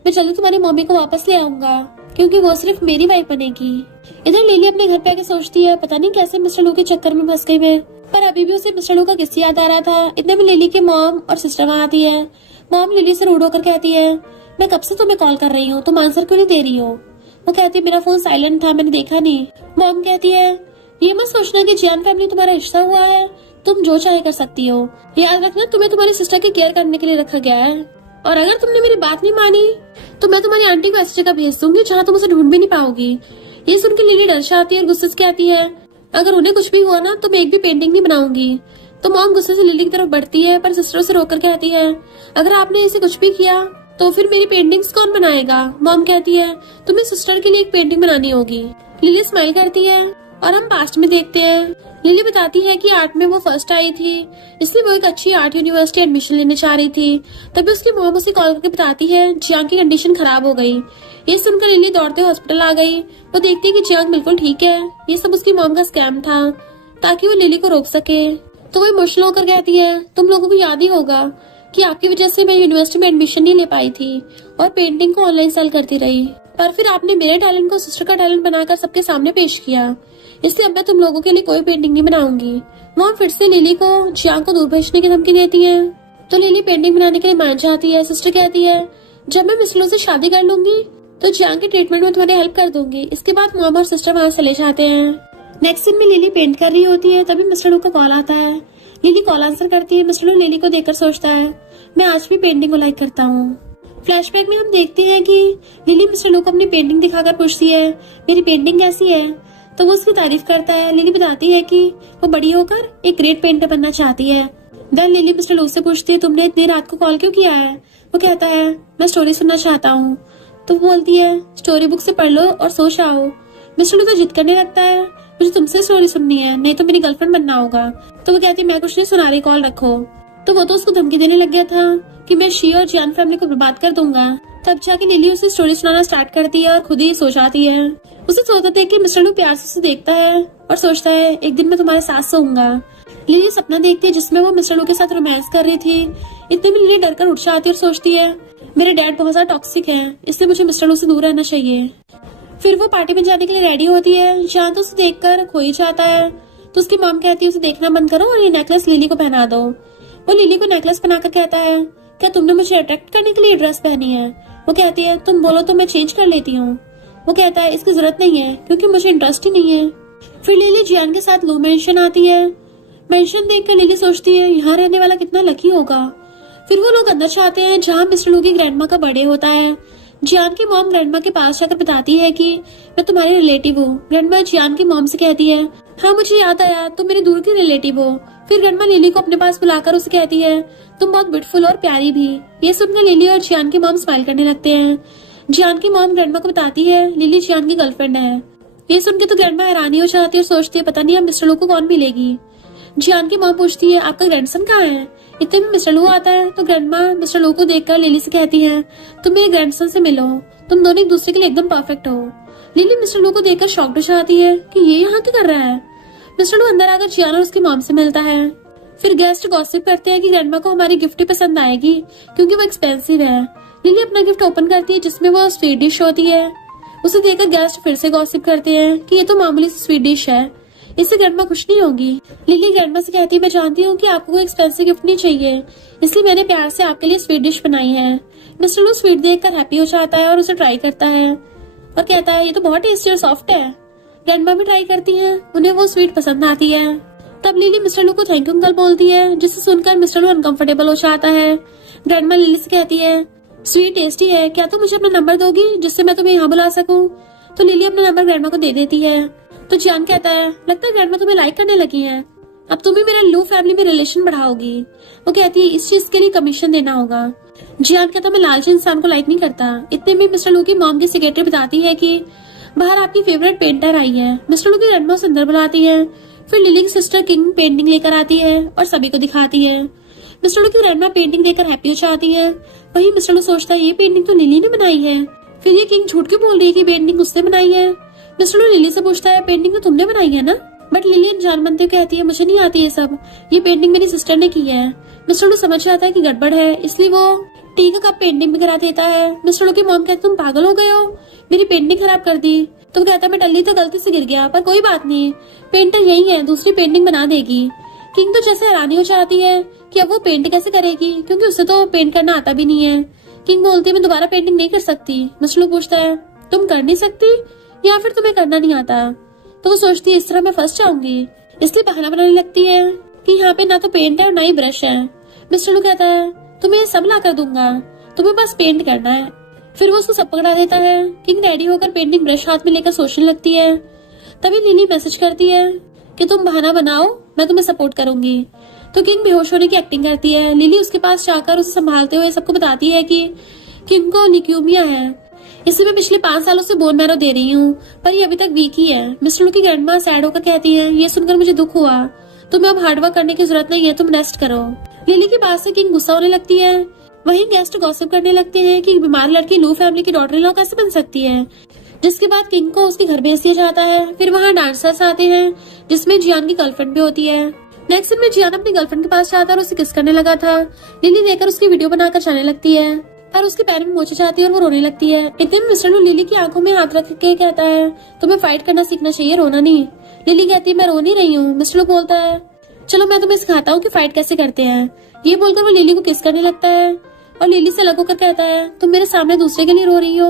मैं जल्दी तुम्हारी मम्मी को वापस ले आऊंगा क्योंकि वो सिर्फ मेरी वाइफ बनेगी। इधर लिली अपने घर पे आके सोचती है पता नहीं कैसे मिस्टर लू के चक्कर में फंस गई मैं, पर अभी भी उसे मिस्टर लू का किस्सा याद आ रहा था। इतने में लिली के मॉम और सिस्टर वहाँ आती है। मॉम लिली से रूड होकर कहती है मैं कब से तुम्हें कॉल कर रही हूँ, तुम आंसर क्यों नहीं दे रही हो? वो कहती है मेरा फोन साइलेंट था, मैंने देखा नहीं। मॉम कहती है ये मत सोचना कि जियान फैमिली तुम्हारा रिश्ता हुआ है, तुम जो चाहे कर सकती हो। याद रखना तुम्हें तुम्हारी सिस्टर की केयर करने के लिए रखा गया है, और अगर तुमने मेरी बात नहीं मानी तो मैं तुम्हारी आंटी को ऐसी जगह भेज दूंगी जहाँ तुम उसे ढूंढ भी नहीं पाओगी। ये सुनकर लिली डर जाती है और गुस्से से कहती है अगर उन्हें कुछ भी हुआ ना तो मैं एक भी पेंटिंग नहीं बनाऊंगी। तो मॉम गुस्से से लिली की तरफ बढ़ती है पर सिस्टर से रोककर कहती है अगर आपने इसे कुछ भी किया तो फिर मेरी पेंटिंग्स कौन बनाएगा? मॉम कहती है तुम्हें सिस्टर के लिए एक पेंटिंग बनानी होगी। लिली स्माइल करती है और हम पास्ट में देखते हैं। लिली बताती है कि आर्ट में वो फर्स्ट आई थी, इसलिए वो एक अच्छी आर्ट यूनिवर्सिटी एडमिशन लेने चाह रही थी। तभी उसकी मॉम उसे कॉल करके बताती है जियांग की कंडीशन खराब हो गई। ये सुनकर लिली दौड़ते हॉस्पिटल आ गई। वो देखती है कि जियांग बिल्कुल ठीक है, ये सब उसकी मॉम का स्कैम था ताकि वो लिली को रोक सके। तो वो इमोशनल होकर कहती है तुम लोगों को याद ही होगा कि आपकी वजह से मैं यूनिवर्सिटी में एडमिशन नहीं ले पाई थी और पेंटिंग को ऑनलाइन सेल करती रही, पर फिर आपने मेरे टैलेंट को सिस्टर का टैलेंट बनाकर सबके सामने पेश किया, इसलिए अब मैं तुम लोगों के लिए कोई पेंटिंग नहीं बनाऊंगी। मॉम फिर से लिली को जियांग को दूर भेजने की धमकी देती है। तो लिली पेंटिंग बनाने के लिए मान जाती है। सिस्टर कहती है जब मैं मिस्टर लू से शादी कर लूंगी तो जियांग के ट्रीटमेंट में तुम्हारी हेल्प कर दूंगी। इसके बाद मॉम और सिस्टर वहाँ चले जाते हैं। नेक्स्ट सीन में लिली पेंट कर रही होती है, तभी मिस्टर लू का कॉल आता है। लिली कॉल आंसर करती है। मिस्टर लू लिली को देखकर सोचता है मैं आज भी पेंटिंग को लाइक करता हूँ। फ्लैशबैक में हम देखते हैं कि लिली मिस्टर लू को अपनी पेंटिंग दिखाकर पूछती है मेरी पेंटिंग कैसी है? तो वो उसकी तारीफ करता है। लिली बताती है कि वो बड़ी होकर एक ग्रेट पेंटर बनना चाहती है। देन लिली मिस्टर लू से पूछती है तुमने इतनी रात को कॉल क्यों किया है? वो कहता है मैं स्टोरी सुनना चाहता हूँ। तो वो बोलती है स्टोरी बुक से पढ़ लो और सो जाओ। मिस्टर लू तो जिद करने लगता है मुझे तुमसे स्टोरी सुननी है, नहीं तो मेरी गर्लफ्रेंड बनना होगा। तो वो कहती है मैं कुछ नहीं सुना रही, कॉल रखो। तो वो तो उसको धमकी देने लग गया था कि मैं शी और जियान फैमिली को बर्बाद कर दूंगा। तब जाके लिली उसे स्टोरी सुनाना स्टार्ट करती है और खुद ही सो जाती है। उसे सोता देख के मिस्टर लू प्यार से उसे देखता है और सोचता है एक दिन मैं तुम्हारे साथ सोऊंगा। लिली सपना देखती है जिसमें वो मिस्टर लू के साथ रोमांस कर रही थी। इतने में लिली डर कर उठ जाती है और सोचती है मेरे डैड बहुत ज्यादा टॉक्सिक है, इसलिए मुझे मिस्टर लू से दूर रहना चाहिए। फिर वो पार्टी में जाने के लिए रेडी होती है। जहाँ तो उसे देखकर खो ही जाता है। तो उसकी मॉम कहती है उसे देखना बंद करो और ये नेकलेस लिली को पहना दो। वो लिली को नेकलेस पहनाकर कहता है क्या तुमने मुझे अट्रैक्ट करने के लिए ड्रेस पहनी है? वो कहती है तुम बोलो तो मैं चेंज कर लेती हूँ। वो कहता है इसकी जरूरत नहीं है क्योंकि मुझे इंटरेस्ट ही नहीं है। फिर लिली जियान के साथ लू मेंशन आती है। मेंशन देखकर लिली सोचती है यहाँ रहने वाला कितना लकी होगा। फिर वो लोग अंदर जाते हैं जहाँ मिस्टर लू की ग्रैंडमा का बर्थडे होता है। जियान की मॉम ग्रैंडमा के पास जाकर बताती है कि मैं तुम्हारी रिलेटिव हूँ। ग्रैंडमा जियान की मॉम से कहती है हाँ मुझे याद आया तुम मेरी दूर की रिलेटिव हो। फिर ग्रैंडमा लिली को अपने पास बुलाकर उसे कहती है तुम बहुत ब्यूटीफुल और प्यारी भी। ये सुनकर लिली और जियान की मॉम स्माइल करने लगते हैं। जियान की मॉम ग्रैंडमा को बताती है लिली जियान की गर्लफ्रेंड है। ये सुन के तो ग्रैंडमा हैरानी हो जाती है और सोचती है पता नहीं अब मिस्टर लू को कौन मिलेगी। जियान की माँ पूछती है आपका ग्रैंडसन कहाँ है। इतने में मिस्टर लू आता है तो ग्रैंडमा मिस्टर लू को देखकर लिली से कहती है तुम मेरे ग्रैंडसन से मिलो, तुम दोनों एक दूसरे के लिए एकदम परफेक्ट हो। लिली मिस्टर लू को देखकर शॉक्ड हो जाती है कि ये यहाँ क्या कर रहा है। मिस्टर लू अंदर आकर जियान और उसकी मॉम से मिलता है। फिर गेस्ट गॉसिप करते हैं कि ग्रैंडमा को हमारी गिफ्ट ही पसंद आएगी क्योंकि वो एक्सपेंसिव है। लिली अपना गिफ्ट ओपन करती है जिसमें वो स्वीट डिश होती है। उसे देखकर गेस्ट फिर से गॉसिप करते हैं कि ये तो मामूली सी स्वीट डिश है, इससे ग्रैंडमा खुश नहीं होगी। लिली ग्रैंडमा से कहती है मैं जानती हूँ कि आपको कोई एक्सपेंसिव गिफ्ट नहीं चाहिए, इसलिए मैंने प्यार से आपके लिए स्वीट डिश बनाई है। मिस्टर लू स्वीट देखकर हैप्पी हो जाता है और उसे ट्राई करता है और कहता है ये तो बहुत टेस्टी और सॉफ्ट है। ग्रैंडमा भी ट्राई करती है, उन्हें वो स्वीट पसंद आती है। तब लिली मिस्टर लू को थैंक यू अंकल बोलती है जिसे सुनकर मिस्टर लू अनकंफर्टेबल हो जाता है। ग्रैंडमा लिली से कहती है स्वीट टेस्टी है, क्या तुम मुझे अपना नंबर दोगी जिससे मैं तुम्हें यहाँ बुला सकूं। तो लिली अपना नंबर ग्रैंडमा को दे देती है। तो जियान कहता है लगता है ग्रैंडमा तुम्हें लाइक करने लगी है, अब तुम ही मेरे लू फैमिली में रिलेशन बढ़ाओगी। वो कहती है इस चीज के लिए कमीशन देना होगा। जियान कहता मैं लालची इंसान को लाइक नहीं करता। इतने में मिस्टर लू की मॉम की सेक्रेटरी बताती है कि बाहर आपकी फेवरेट पेंटर आई है। मिस्टर लू की ग्रैंडमा उसे अंदर बुलाती है। फिर लिली की सिस्टर किंग पेंटिंग लेकर आती है और सभी को दिखाती है। मिस्टर लू की ग्रैंडमा पेंटिंग देखकर हैप्पी हो जाती है। वहीं मिस्टर लू सोचता है ये पेंटिंग तो लिली ने बनाई है, फिर ये किंग झूठ क्यों बोल रही है कि पेंटिंग उसने बनाई है। मिस्टर लू लिली से पूछता है पेंटिंग तो तुमने बनाई है ना, बट लिली अनजान बनते कहती है मुझे नहीं आती ये सब, ये पेंटिंग मेरी सिस्टर ने की है। मिस्टर लू समझ जाता है कि गड़बड़ है, इसलिए वो टी का कप पेंटिंग भी करा देता है। मिस्टर लू की मॉम कहती तुम पागल हो गए हो, मेरी पेंटिंग खराब कर दी। तो कहता मैं टल्ली तो गलती से गिर गया, पर कोई बात नहीं, पेंटर यही है, दूसरी पेंटिंग बना देगी। किंग तो जैसे हैरानी हो जाती है कि अब वो पेंट कैसे करेगी क्योंकि उसे तो पेंट करना आता भी नहीं है। किंग बोलती है मैं दोबारा पेंटिंग नहीं कर सकती। मिस्टर लू पूछता है तुम कर नहीं सकती या फिर तुम्हें करना नहीं आता। तो वो सोचती है इस तरह मैं फंस जाऊंगी, इसलिए बहाना बनाने लगती है कि यहाँ पे ना तो पेंट है और ना ही ब्रश है। मिस्टर लू कहता है तुम्हें सब ला कर दूंगा, तुम्हें बस पेंट करना है। फिर वो उसको सब पकड़ा देता है। किंग रेडी होकर पेंटिंग ब्रश हाथ में लेकर सोचने लगती है। तभी लिली मैसेज करती है कि तुम बहाना बनाओ, मैं तुम्हें सपोर्ट करूंगी। तो किंग बेहोश होने की एक्टिंग करती है। लिली उसके पास जाकर उसे संभालते हुए सबको बताती है कि किंग को ल्यूकेमिया है, इसे मैं पिछले 5 सालों से बोन मैरो दे रही हूँ, पर ये अभी तक वीक ही है। मिस्टर लू की ग्रैंडमा सैड होकर कहती है ये सुनकर मुझे दुख हुआ, तुम्हें अब हार्डवर्क करने की जरूरत नहीं है, तुम रेस्ट करो। लिली की बात से किंग गुस्सा होने लगती है। वहीं गेस्ट गॉसिप करने लगते हैं कि बीमार लड़की लू फैमिली की डॉटर इन लॉ कैसे बन सकती है। जिसके बाद किंग को उसके घर भेज दिया जाता है। फिर वहाँ डांसर्स आते हैं जिसमें जियान की गर्लफ्रेंड भी होती है। नेक्स्ट सीन में जियान अपनी गर्लफ्रेंड के पास जाता है और उसे किस करने लगा था। लिली देखकर उसकी वीडियो बनाकर जाने लगती है, पर उसके पैर में मोचे जाती है और वो रोने लगती है। इतने में मिस्टर लू लिली की आंखों में हाथ रख के कहता है तुम्हें फाइट करना सीखना चाहिए, रोना नहीं। लिली कहती है मैं रो नहीं रही हूँ। मिस्टर लू बोलता है चलो मैं तुम्हें सिखाता हूँ कि फाइट कैसे करते हैं। ये बोलकर वो लिली को किस करने लगता है और लिली से अलग होकर कहता है तुम मेरे सामने दूसरे के लिए रो रही हो,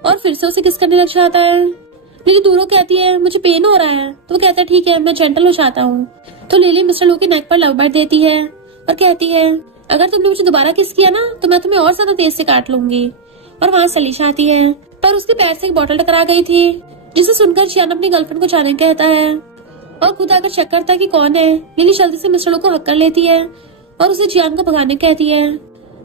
और फिर से उसे किस करने लग जाता है। लिली दूरों कहती है मुझे पेन हो रहा है। तो वो कहता है ठीक है मैं जेंटल हो जाता हूँ। तो लिली मिस्टर लू के नेक पर लव बाइट देती है और कहती है अगर तुमने मुझे दोबारा किस किया ना तो मैं तुम्हें और ज्यादा तेज से काट लूंगी, और वहाँ चली जाती है। पर उसके पैर से एक बोतल टकरा गई थी, जिसे सुनकर जियान अपनी गर्लफ्रेंड को जाने कहता है और खुद आकर चेक करता है कि कौन है। लिली जल्दी से मिस्टर लू को हक कर लेती है और उसे जियान को भगाने कहती है।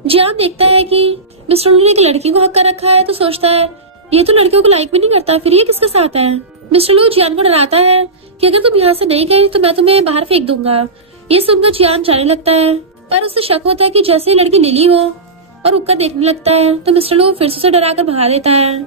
जियान देखता है कि मिस्टर लू ने एक लड़की को हक कर रखा है तो सोचता है ये तो लड़कियों को लाइक भी नहीं करता, फिर ये किसके साथ है। मिस्टर लू जियान को डराता है कि अगर तुम यहाँ से नहीं गई तो मैं तुम्हें बाहर फेंक दूंगा। ये सुनकर जियान जाने लगता है, पर उसे शक होता है कि जैसे ही लड़की लिली हो और रुककर देखने लगता है तो मिस्टर लू फिर से उसे डराकर भगा देता है।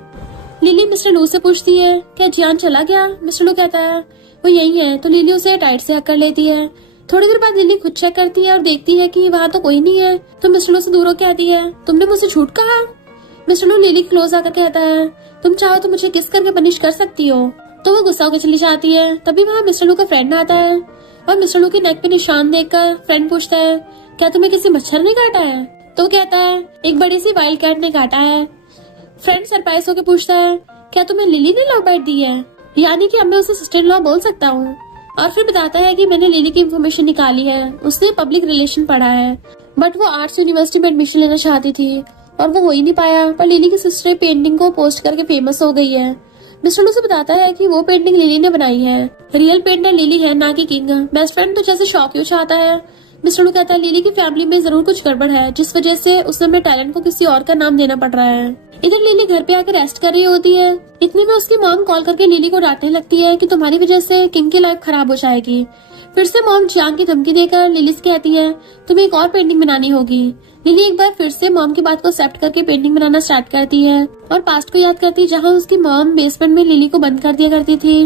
लिली मिस्टर लू से पूछती है क्या जियान चला गया। मिस्टर लू कहता है वो यही है। तो लिली उसे टाइट से हक कर लेती है। थोड़ी देर बाद लिली खुद चेक करती है और देखती है कि वहाँ तो कोई नहीं है। तो मिस्टर लू से दूर होकर कहती है तुमने मुझसे झूठ कहा। मिस्टर लू लिली क्लोज आकर कहता है तुम चाहो तो मुझे किस करके पनिश कर सकती हो। तो वो गुस्सा होकर चली जाती है। तभी वहाँ मिस्टर लू का फ्रेंड आता है और मिस्टर लू के नेक पे निशान देखकर फ्रेंड पूछता है क्या तुम्हें किसी मच्छर ने काटा है। तो कहता है एक बड़ी सी वाइल्ड कैट ने काटा है। फ्रेंड सरप्राइज होकर पूछता है क्या तुम्हें लिली ने लव बाइट दी है, यानी कि अब मैं उसे सिस्टर इन लॉ बोल सकता हूँ। और फिर बताता है कि मैंने लिली की इन्फॉर्मेशन निकाली है, उसने पब्लिक रिलेशन पढ़ा है, बट वो आर्ट्स यूनिवर्सिटी में एडमिशन लेना चाहती थी और वो हो ही नहीं पाया। पर लिली की सिस्टर पेंटिंग को पोस्ट करके फेमस हो गई है। मिस्टर लू से बताता है कि वो पेंटिंग लिली ने बनाई है, रियल पेंटर लिली है ना कि किंग। बेस्ट फ्रेंड तो जैसे शौक ही चाहता है मिस्टर लू कहता है लिली की फैमिली में जरूर कुछ गड़बड़ है, जिस वजह से उसे अपने टैलेंट को किसी और का नाम देना पड़ रहा है। इधर लिली घर पे आकर रेस्ट कर रही होती है। इतने में उसकी मॉम कॉल करके लिली को डांटने लगती है कि तुम्हारी वजह से किंग की लाइफ खराब हो जाएगी। फिर से मॉम जियांग की धमकी देकर लिली से कहती है तुम्हें एक और पेंटिंग बनानी होगी। लिली एक बार फिर से मॉम की बात को एक्सेप्ट करके पेंटिंग बनाना स्टार्ट करती है और पास्ट को याद करती है जहाँ उसकी मॉम बेसमेंट में लिली को बंद कर दिया करती थी।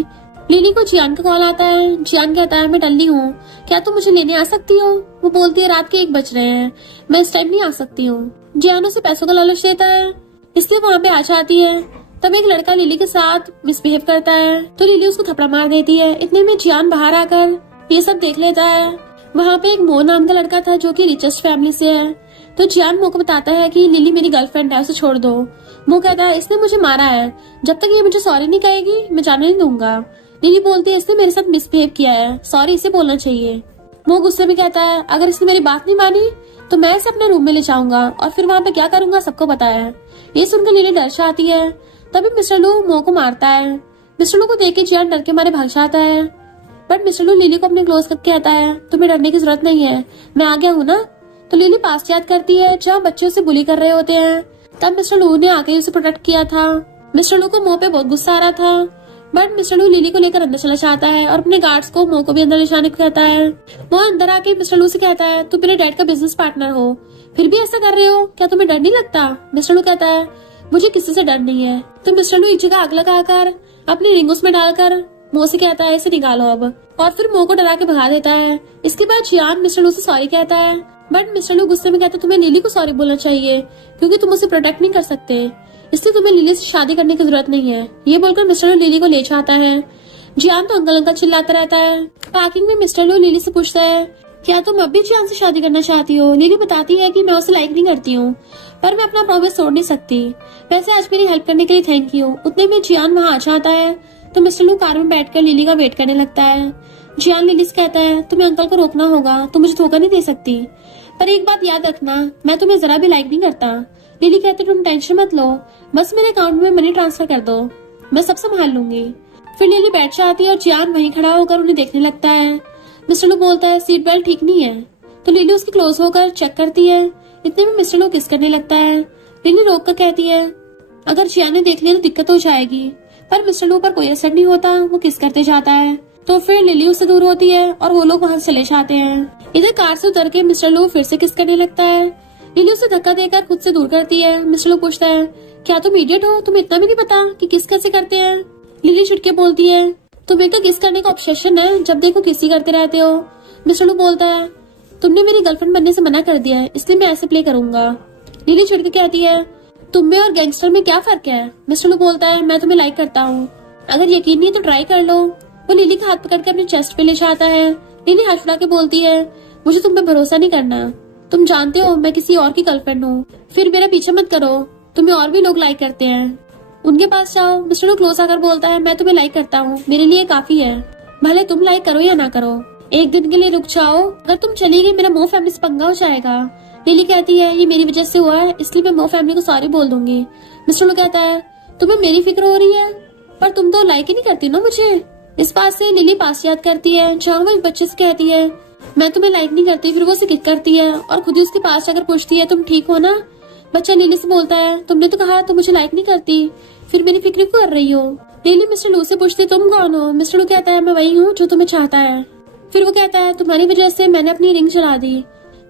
लिली को जियान का कॉल आता है। जियान कहता है मैं डल्ली हूँ, क्या तुम मुझे लेने आ सकती हो? वो बोलती है रात के 1 बज रहे हैं, मैं इस टाइम नहीं आ सकती हूँ। जियान उसे पैसों का लालच देता है, इसलिए वहाँ पे आ जाती है। तब एक लड़का लिली के साथ मिसबिहेव करता है तो लिली उसको थप्पड़ मार देती है। इतने में जियान बाहर आकर ये सब देख लेता है। वहाँ पे एक मो नाम का लड़का था जो कि रिचेस्ट फैमिली से है। तो जियान मो को बताता है कि लिली मेरी गर्लफ्रेंड है, उसे छोड़ दो। मो कहता है इसने मुझे मारा है, जब तक ये मुझे सॉरी नहीं कहेगी मैं जाने नहीं दूंगा। लिली बोलती है इसने मेरे साथ मिसबिहेव किया है, सॉरी इसे बोलना चाहिए। मो गुस्से में कहता है अगर इसने मेरी बात नहीं मानी तो मैं इसे अपने रूम में ले जाऊंगा और फिर वहाँ पे क्या करूंगा सबको पता है। ये सुनकर लिली डर जाती है। तभी मिस्टर लू मो को मारता है। मिस्टर लू को देख के जियान डर के मारे भाग जाता है। बट मिस्टर लू लिली को अपने क्लोज करके कहता है तुम्हें डरने की जरूरत नहीं है, मैं आ गया हूँ ना। तो लिली पास याद करती है जहाँ बच्चे उसे बुली कर रहे होते हैं। तब मिस्टर लू ने आके उसे प्रोटेक्ट किया था। मिस्टर लू को मो पे बहुत गुस्सा आ रहा था, बट मिस्टर लू लिली को लेकर अंदर चला जाता है और अपने गार्ड्स को मो को भी अंदर ले जाने को कहता है। वो अंदर आके मिस्टर लू से कहता है तुम मेरे डैड का बिजनेस पार्टनर हो, फिर भी ऐसा कर रहे हो, क्या तुम्हें डर नहीं लगता? मिस्टर लू कहता है मुझे किसी से डर नहीं है। तो मिस्टर लू इची का आग लगाकर अपनी रिंग उसमें डालकर मो से कहता है इसे निकालो अब, और फिर मो को डरा के भगा देता है। इसके बाद जियान मिस्टर लू से सॉरी कहता है, बट मिस्टर लू गुस्से में कहता है तुम्हें लिली को सॉरी बोलना चाहिए क्योंकि तुम उसे प्रोटेक्ट नहीं कर सकते, इसलिए तुम्हें लिली से शादी करने की जरूरत नहीं है। ये बोलकर मिस्टर लू लिली को ले जाता है। जियान तो अंकल अंकल चिल्लाता रहता है। पार्किंग में मिस्टर लू लिली से पूछता है क्या तुम अब भी जियान से शादी करना चाहती हो? लिली बताती है कि मैं उसे लाइक नहीं करती हूँ, पर मैं अपना प्रॉमिस तोड़ नहीं सकती। वैसे आज मेरी हेल्प करने के लिए थैंक यू। उतने में जियान वहाँ आ जाता है तो मिस्टर लू कार में बैठकर लिली का वेट करने लगता है। जियान लिली से कहता है तुम्हें अंकल को रोकना होगा, तुम मुझे धोखा नहीं दे सकती, पर एक बात याद रखना मैं तुम्हें जरा भी लाइक नहीं करता। लिली कहती तुम टेंशन मत लो, बस मेरे अकाउंट में मनी ट्रांसफर कर दो, मैं सब संभाल लूंगी। फिर लिली बैठ जाती है और जियान वहीं खड़ा होकर उन्हें देखने लगता है। मिस्टर लू बोलता है सीट बेल्ट ठीक नहीं है, तो लिली उसकी क्लोज होकर चेक करती है। इतने में मिस्टर लू किस करने लगता है। लिली रोक कर कहती है अगर जियान ने देख लिया तो दिक्कत हो जाएगी, पर मिस्टर लू पर कोई असर नहीं होता, वो किस करते जाता है। तो फिर लिली उससे दूर होती है और वो लोग वहाँ से चले जाते हैं। इधर कार से उतर के मिस्टर लू फिर से किस करने लगता है। लिली उसे धक्का देकर खुद से दूर करती है। मिस्टर लू पूछता है क्या तुम इडियट हो, तुम्हें इतना भी नहीं पता कि किस कैसे करते हैं? लिली छुटके बोलती है तुम्हें तो किस करने का ऑब्सेशन है, जब देखो किसी करते रहते हो। मिस्टर लू बोलता है तुमने मेरी गर्लफ्रेंड बनने से मना कर दिया है, इसलिए मैं ऐसे प्ले करूंगा। लिली छुट के कहती है तुम में और गैंगस्टर में क्या फर्क है? मिस्टर लू बोलता है मैं तुम्हें लाइक करता हूँ, अगर यकीन नहीं तो ट्राई कर लो। वो लिली का हाथ पकड़ के अपने चेस्ट पे ले जाता है। लिली हाथ उठा के बोलती है मुझे तुम पे भरोसा नहीं करना, तुम जानते हो मैं किसी और की गर्लफ्रेंड हूँ, फिर मेरा पीछे मत करो, तुम्हें और भी लोग लाइक करते हैं, उनके पास जाओ। मिस्टर लू क्लोज आकर बोलता है मैं तुम्हें लाइक करता हूँ, मेरे लिए काफी है, भले तुम लाइक करो या ना करो, एक दिन के लिए रुक जाओ, अगर तुम चली गई मेरा मो फैमिली से पंगा हो जाएगा। लिली कहती है ये मेरी वजह से हुआ है, इसलिए मैं मो फैमिली को सॉरी बोल दूंगी। मिस्टर लू कहता है तुम्हें मेरी फिक्र हो रही है, पर तुम तो लाइक ही नहीं करती ना मुझे। इस बात से लिली पास याद करती है जहाँ वो एक बच्चे से कहती है मैं तुम्हें लाइक नहीं करती, फिर वो उसे किक करती है और खुद ही उसके पास जाकर पूछती है तुम ठीक हो ना। बच्चा लिली से बोलता है तुमने तो कहा तुम मुझे लाइक नहीं करती, फिर मेरी फिक्र क्यों कर रही हो? लिली मिस्टर लू से पूछती तुम कौन हो? मिस्टर लू कहता है मैं वही हूँ जो तुम्हें चाहता है। फिर वो कहता है तुम्हारी वजह से मैंने अपनी रिंग चला दी,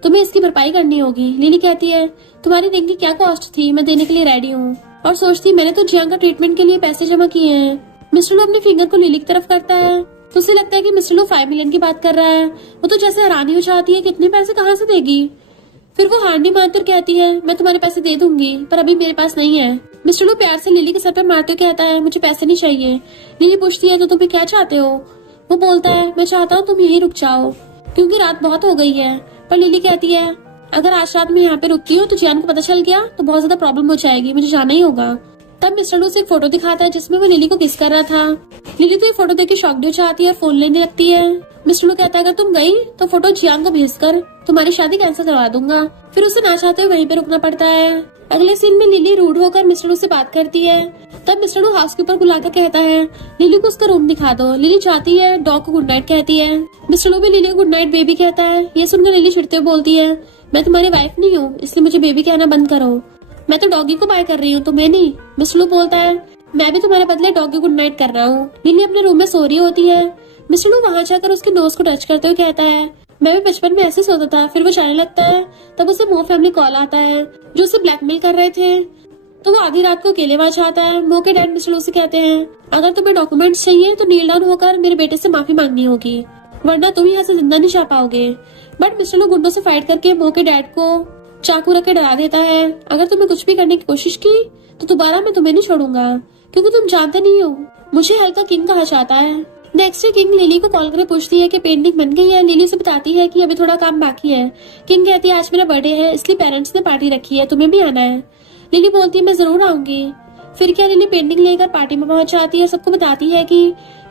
तुम्हें इसकी भरपाई करनी होगी। लिली कहती है तुम्हारी रिंग की क्या कॉस्ट थी, मैं देने के लिए रेडी हूँ। और सोचती मैंने तो जियांग का ट्रीटमेंट के लिए पैसे जमा किए हैं। मिस्टर लू अपने फिंगर को लिली की तरफ करता है तो उसे लगता है कि मिस्टर लू 5 मिलियन की बात कर रहा है। वो तो जैसे हैरानी हो जाती है कितने पैसे कहाँ से देगी। फिर वो हार नहीं मानकर कहती है मैं तुम्हारे पैसे दे दूंगी, पर अभी मेरे पास नहीं है। मिस्टर लू प्यार से लिली के सर पर मारते हुए कहता है मुझे पैसे नहीं चाहिए। लिली पूछती है तो तुम क्या चाहते हो? वो बोलता है मैं चाहता हूँ तुम यहीं रुक जाओ क्योंकि रात बहुत हो गई है। पर लिली कहती है अगर आज रात में यहाँ पे रुकती हूँ तो जियान को पता चल गया तो बहुत ज्यादा प्रॉब्लम हो जाएगी, मुझे जाना ही होगा। तब मिस्टर लू से एक फोटो दिखाता है जिसमें वो लिली को किस कर रहा था। लिली तो ये फोटो देख के शॉक्ड हो जाती है, फोन लेने लगती है। मिस्टर लू कहता है अगर तुम गई तो फोटो जियांग को भेजकर तुम्हारी शादी कैंसिल करवा दूंगा। फिर उसे ना चाहते हुए वहीं पे रुकना पड़ता है। अगले सीन में लिली रूड होकर मिस्टर लू से बात करती है। तब मिस्टर लू हाउसकीपर बुलाकर कहता है लिली को उसका रूम दिखा दो। लिली जाती है, डॉग को गुड नाइट कहती है। मिस्टर लू भी लिली को गुड नाइट बेबी कहता है। ये सुनकर लिली चिढ़ते हुए बोलती है मैं तुम्हारी वाइफ नहीं हूँ, इसलिए मुझे बेबी कहना बंद करो। मैं तो डॉगी को बाय कर रही हूँ, तुम्हें नहीं। मिस्टर लू बोलता है मैं भी तुम्हारे बदले डॉगी गुड नाइट कर रहा हूँ। लिली अपने रूम में सो रही होती है। मिस्टर लू वहाँ जाकर उसके नोज को टच करते हुए कहता है मैं भी बचपन में ऐसे सोता था। फिर वो जाने लगता है। तब उसे मो फैमिली कॉल आता है जो उसे ब्लैकमेल कर रहे थे। तो वो आधी रात को अकेले वहाँ आता है। मो के डैड मिस्टर लू से कहते हैं अगर तुम्हें डॉक्यूमेंट्स चाहिए तो नील डाउन होकर मेरे बेटे से माफी मांगनी होगी, वरना तुम यहाँ से जिंदा नहीं जा पाओगे। बट मिस्टर लू गुंडों से फाइट करके मो के डैड को चाकू रख के डरा देता है। अगर तुम्हें कुछ भी करने की कोशिश की तो दोबारा मैं तुम्हें नहीं छोड़ूंगा, क्योंकि तुम जानते नहीं हो मुझे हल्का किंग कहा जाता है। नेक्स्ट डे किंग लिली को कॉल करके पूछती है कि पेंटिंग बन गई है। लिली से बताती है कि अभी थोड़ा काम बाकी है। किंग कहती है आज मेरा बर्थडे है, इसलिए पेरेंट्स ने पार्टी रखी है, तुम्हें भी आना है। लिली बोलती है मैं जरूर आऊंगी। फिर क्या लिली पेंटिंग लेकर पार्टी में पहुंच जाती है और सबको बताती है कि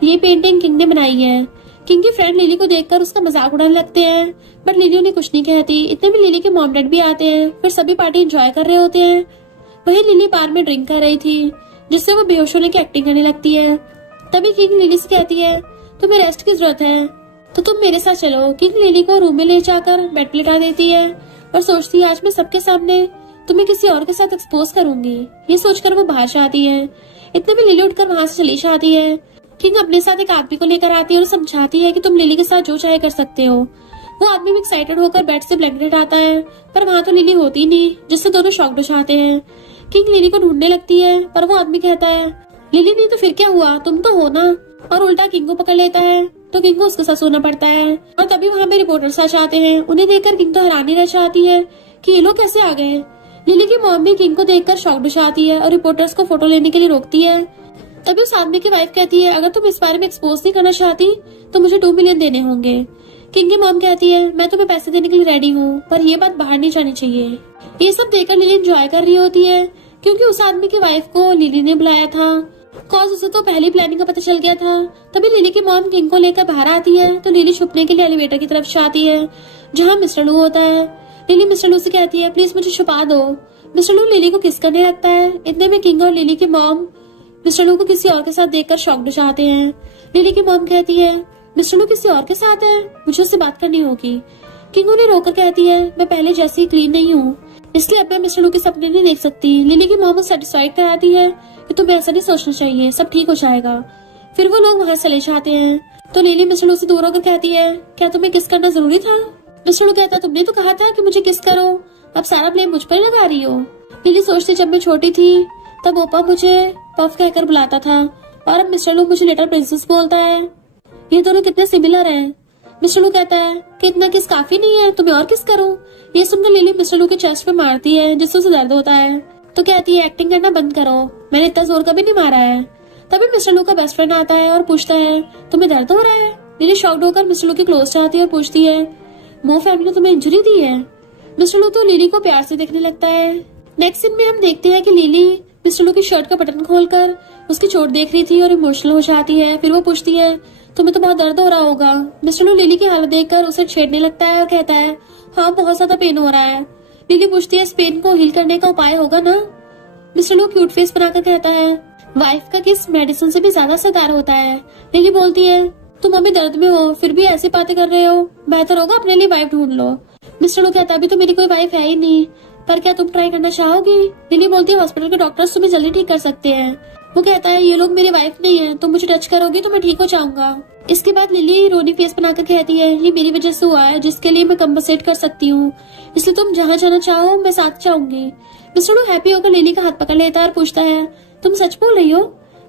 ये पेंटिंग किंग ने बनाई है। किंग के फ्रेंड लिली को देखकर उसका मजाक उड़ाने लगते हैं, बट लिली उन्हें कुछ नहीं कहती। इतने में लिली के मॉम डैड भी आते हैं। फिर सभी पार्टी एंजॉय कर रहे होते हैं। वही लिली बार में ड्रिंक कर रही थी, जिससे वो बेहोश होने की एक्टिंग करने लगती है। तभी किंग लिली से कहती है तुम्हें रेस्ट की जरूरत है तो तुम मेरे साथ चलो। किंग लिली को रूम में ले जाकर बेड पे लिटा देती है और सोचती है आज मैं सबके सामने तुम्हें किसी और के साथ एक्सपोज करूंगी। ये सोचकर वो बाहर जाती है। इतने में लिली उठकर वहाँ से चली जाती है। किंग अपने साथ एक आदमी को लेकर आती है और समझाती है कि तुम लिली के साथ जो चाहे कर सकते हो। वो आदमी भी एक्साइटेड होकर बेड से ब्लैंकेट आता है, पर वहाँ तो लिली होती नहीं, जिससे दोनों शॉक्ड हो जाते हैं। किंग लिली को ढूंढने लगती है, पर वो आदमी कहता है लिली नहीं तो फिर क्या हुआ, तुम तो हो ना। और उल्टा किंग को पकड़ लेता है, तो किंग को उसके साथ सोना पड़ता है। और तभी वहाँ पे रिपोर्टर्स आ जाते हैं। उन्हें देखकर किंग तो हैरानी रह जाती है कि ये लोग कैसे आ गए। लिली की मॉम भी किंग को देखकर शॉक्ड हो जाती है और रिपोर्टर्स को फोटो लेने के लिए रोकती है। तभी उस आदमी की वाइफ कहती है अगर तुम इस बारे में एक्सपोज नहीं करना चाहती तो मुझे 2 मिलियन देने होंगे। किंग की मॉम कहती है मैं तुम्हें पैसे देने के लिए रेडी हूँ, पर ये बात बाहर नहीं जानी चाहिए। ये सब देखकर लिली एंजॉय कर रही होती है, क्योंकि उस आदमी की वाइफ को लिली ने बुलाया था। कॉज उसे तो पहली प्लानिंग का पता चल गया था। तभी लिली की मॉम किंग को लेकर बाहर आती है, तो लिली छुपने के लिए एलिवेटर की तरफ जाती है जहाँ मिस्टर लू होता है। लिली मिस्टर लू से कहती है प्लीज मुझे छुपा दो। मिस्टर लू लिली को किस करने लगता है। इतने में किंग और लिली की मॉम मिस्टर लू को किसी और के साथ देखकर शॉक्ड हो जाते हैं। लिली की मॉम कहती है मिस्टर लू किसी और के साथ है, मुझे उससे बात करनी होगी। किंग उन्हें रोककर कहती है मैं पहले जैसी क्लीन नहीं हूँ, इसलिए अब मैं मिस्टर लू के सपने नहीं देख सकती। लिली की मॉम सेटिस्फाइड कराती है कि तुम्हें ऐसा नहीं सोचना चाहिए, सब ठीक हो जाएगा। फिर वो लोग वहाँ चले जाते हैं। तो लिली मिस्टर लू से दूर होकर कहती है क्या तुम्हें किस करना जरूरी था। मिस्टर लू कहता है तुमने तो कहा था कि मुझे किस करो, अब सारा ब्लेम मुझ पर लगा रही हो। लिली सोचती जब मैं छोटी थी तब ओपा मुझे पफ कहकर बुलाता था, और अब मिस्टर लू मुझे लिटिल प्रिंसेस बोलता है। ये दोनों कितने सिमिलर हैं। मिस्टर लू कहता है कि इतना किस काफी नहीं है, तुम्हें और किस करो। ये सुनकर लिली मिस्टर लू के चेस्ट पे मारती है, जिससे उसे दर्द होता है। तो कहती है एक्टिंग करना बंद करो, मैंने इतना जोर कभी नहीं मारा है। तभी मिस्टर लू का बेस्ट फ्रेंड आता है और पूछता है तुम्हें दर्द हो रहा है। लिली शॉक्ड होकर मिस्टर लू के क्लोज जाती है और पूछती है मो फैमिली ने तुम्हें इंजरी दी है। मिस्टर लू तो लिली को प्यार से देखने लगता है। नेक्स्ट सीन में हम देखते हैं कि लिली मिस्टर लू की शर्ट का बटन खोलकर उसकी चोट देख रही थी और इमोशनल हो जाती है। फिर वो पूछती है तुम्हें तो बहुत दर्द हो रहा होगा। मिस्टर लू लिली की हालत देखकर उसे छेड़ने लगता है और कहता है हाँ बहुत ज्यादा पेन हो रहा है। लिली पूछती है इस पेन को हील करने का उपाय होगा ना। मिस्टर लू क्यूट फेस बनाकर कहता है वाइफ का किस मेडिसिन से भी ज्यादा असरदार होता है। लिली बोलती है तुम अभी दर्द में हो फिर भी ऐसी बातें कर रहे हो, बेहतर होगा अपने लिए वाइफ ढूंढ लो। मिस्टर लू कहता है अभी तो मेरी कोई वाइफ है ही नहीं, पर क्या तुम ट्राई करना चाहोगी। लिली बोलती है हॉस्पिटल के डॉक्टर्स तुम्हें जल्दी ठीक कर सकते हैं। वो कहता है ये लोग मेरी वाइफ नहीं है, तुम मुझे टच करोगी तो मैं ठीक हो जाऊंगा। इसके बाद लिली रोनी फेस बनाकर कहती है ये मेरी वजह से हुआ है, जिसके लिए मैं कंपनसेट कर सकती हूँ, इसलिए तुम जहाँ जाना चाहो मैं साथ जाऊंगी। मिस्टर लू हैप्पी होकर लिली का हाथ पकड़ लेता है और पूछता है तुम सच बोल रही हो।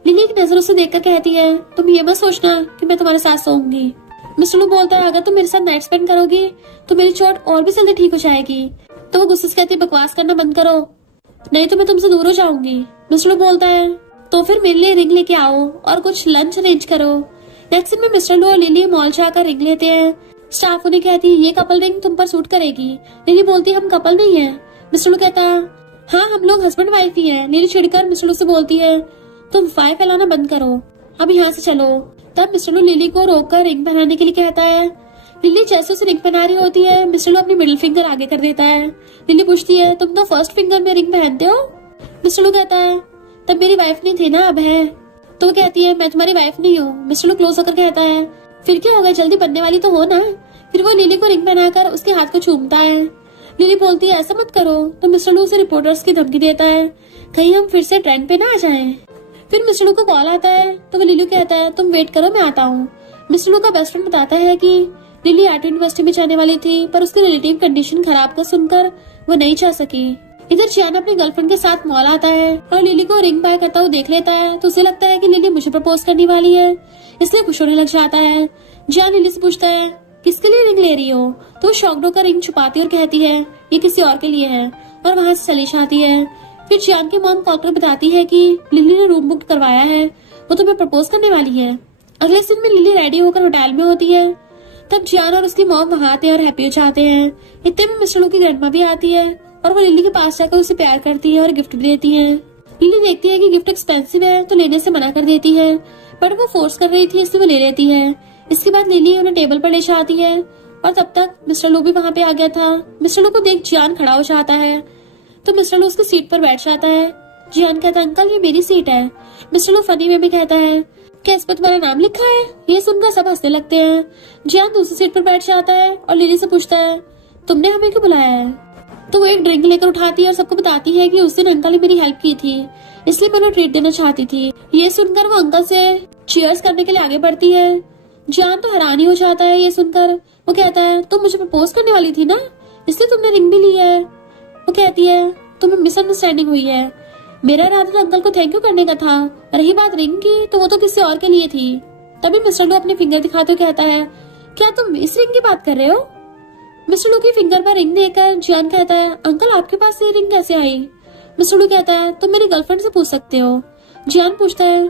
लिली की नजरों से देखकर कहती है तुम ये मत सोचना कि मैं तुम्हारे साथ सोऊंगी। मिस्टर लू बोलता है अगर तुम मेरे साथ नाइट स्पेंड करोगी तो मेरी चोट और भी जल्दी ठीक हो जाएगी। तो वो गुस्से से कहती है बकवास करना बंद करो, नहीं तो मैं तुमसे दूर हो जाऊंगी। मिस्टर लू बोलता है तो फिर मेरे लिए रिंग लेके आओ और कुछ लंच अरेंज करो। नेक्स्ट में मिस्टर लू और लिली मॉल जाकर रिंग लेते हैं। स्टाफ उन्हें कहती है ये कपल रिंग तुम पर सूट करेगी। लिली बोलती है हम कपल नहीं है। मिस्टर लू कहता है हाँ हम लोग हस्बैंड वाइफ ही हैं। लिली चिढ़कर मिस्टर लू से बोलती है तुम फाइव फैलाना बंद करो, अब यहाँ से चलो। तब मिस्टर लू लिली को रोककर रिंग पहनाने के लिए कहता है। लिली जैसे उसे रिंग पहना रही होती है, मिस्टर लू अपनी मिडिल फिंगर आगे कर देता है। लिली पूछती है, तुम तो फर्स्ट फिंगर में रिंग पहनते हो? मिस्टर लू कहता है, तब मेरी वाइफ नहीं थी ना, अब है। तो वो कहती है, मैं तुम्हारी वाइफ नहीं हूँ। मिस्टर लू क्लोज होकर कहता है, फिर क्या होगा, जल्दी बनने वाली तो हो ना। फिर वो लिली को रिंग पहनाकर उसके हाथ को चूमता है। लिली बोलती है, ऐसा मत करो। तो मिस्टर लू उसे रिपोर्टर्स की धमकी देता है, कहीं हम फिर से ट्रेंड पे ना आ जाएं। फिर मिस्टर लू को कॉल आता है, तो वो लिली कहता है, तुम वेट करो, मैं आता हूँ। मिस्टर लू का बेस्ट फ्रेंड बताता है कि लिली आर्ट यूनिवर्सिटी में जाने वाली थी, पर उसकी रिलेटिव कंडीशन खराब को सुनकर वो नहीं जा सकी। इधर जियान अपनी गर्लफ्रेंड के साथ मॉल आता है और लिली को रिंग बाय करता हुआ देख लेता है, तो उसे लगता है कि लिली मुझे प्रपोज करने वाली है, इसलिए खुश होने लग जाता है। जियान लिली से पूछता है, किसके लिए रिंग ले रही हो? तो वो शॉक्ड होकर रिंग छुपाती और कहती है, ये किसी और के लिए है, और वहाँ से चली जाती है। फिर जियान की मॉम कॉल कर बताती है कि लिली ने रूम बुक करवाया है, वो तुम्हें प्रपोज करने वाली है। अगले दिन में लिली रेडी होकर होटल में होती है। तब जियान और उसकी मॉम वहाँ आते हैं और हैप्पी हो जाते हैं। इतने में मिस्टर लू की ग्रैंडमा भी आती है और वो लिली के पास जाकर उसे प्यार करती है और गिफ्ट भी देती है। लिली देखती है कि गिफ्ट एक्सपेंसिव है तो लेने से मना कर देती है, बट वो फोर्स कर रही थी इसलिए वो ले लेती है। इसके बाद लिली उन्हें टेबल पर ले जाती है और तब तक मिस्टर लू भी वहाँ पे आ गया था। मिस्टर लू को देख जियान खड़ा हो जाता है, तो मिस्टर लू उसकी सीट पर बैठ जाता है। जियान कहता है, अंकल ये मेरी सीट है। मिस्टर लू फनी वे में कहता है, क्या इस पर तुम्हारा नाम लिखा है? ये सुनकर सब हंसने लगते हैं। जियान दूसरी सीट पर बैठ जाता है और लिली से पूछता है, तुमने हमें क्यों बुलाया है? तो वो एक ड्रिंक लेकर उठाती है और सबको बताती है कि उस दिन अंकल ने मेरी हेल्प की थी, इसलिए मैं उन्हें ट्रीट देना चाहती थी। ये सुनकर वो अंकल से चीयर्स करने के लिए आगे बढ़ती है। जियान तो हैरान ही हो जाता है ये सुनकर। वो कहता है, तुम मुझे प्रपोज करने वाली थी ना, इसलिए तुमने रिंग भी ली है। वो कहती है, तुम्हें मिसअंडरस्टैंडिंग हुई है, मेरा इरादा तो अंकल को थैंक यू करने का था, रही बात रिंग की तो वो तो किसी और के लिए थी। तभी मिस्टर लू अपने फिंगर दिखाते हुए कहता है, क्या तुम इस रिंग की बात कर रहे हो? मिस्टर लू की फिंगर पर रिंग देखकर जियान कहता है, अंकल आपके पास ये रिंग कैसे आई? मिस्टर लू कहता है, तुम मेरी गर्लफ्रेंड से पूछ सकते हो। जियान पूछता है,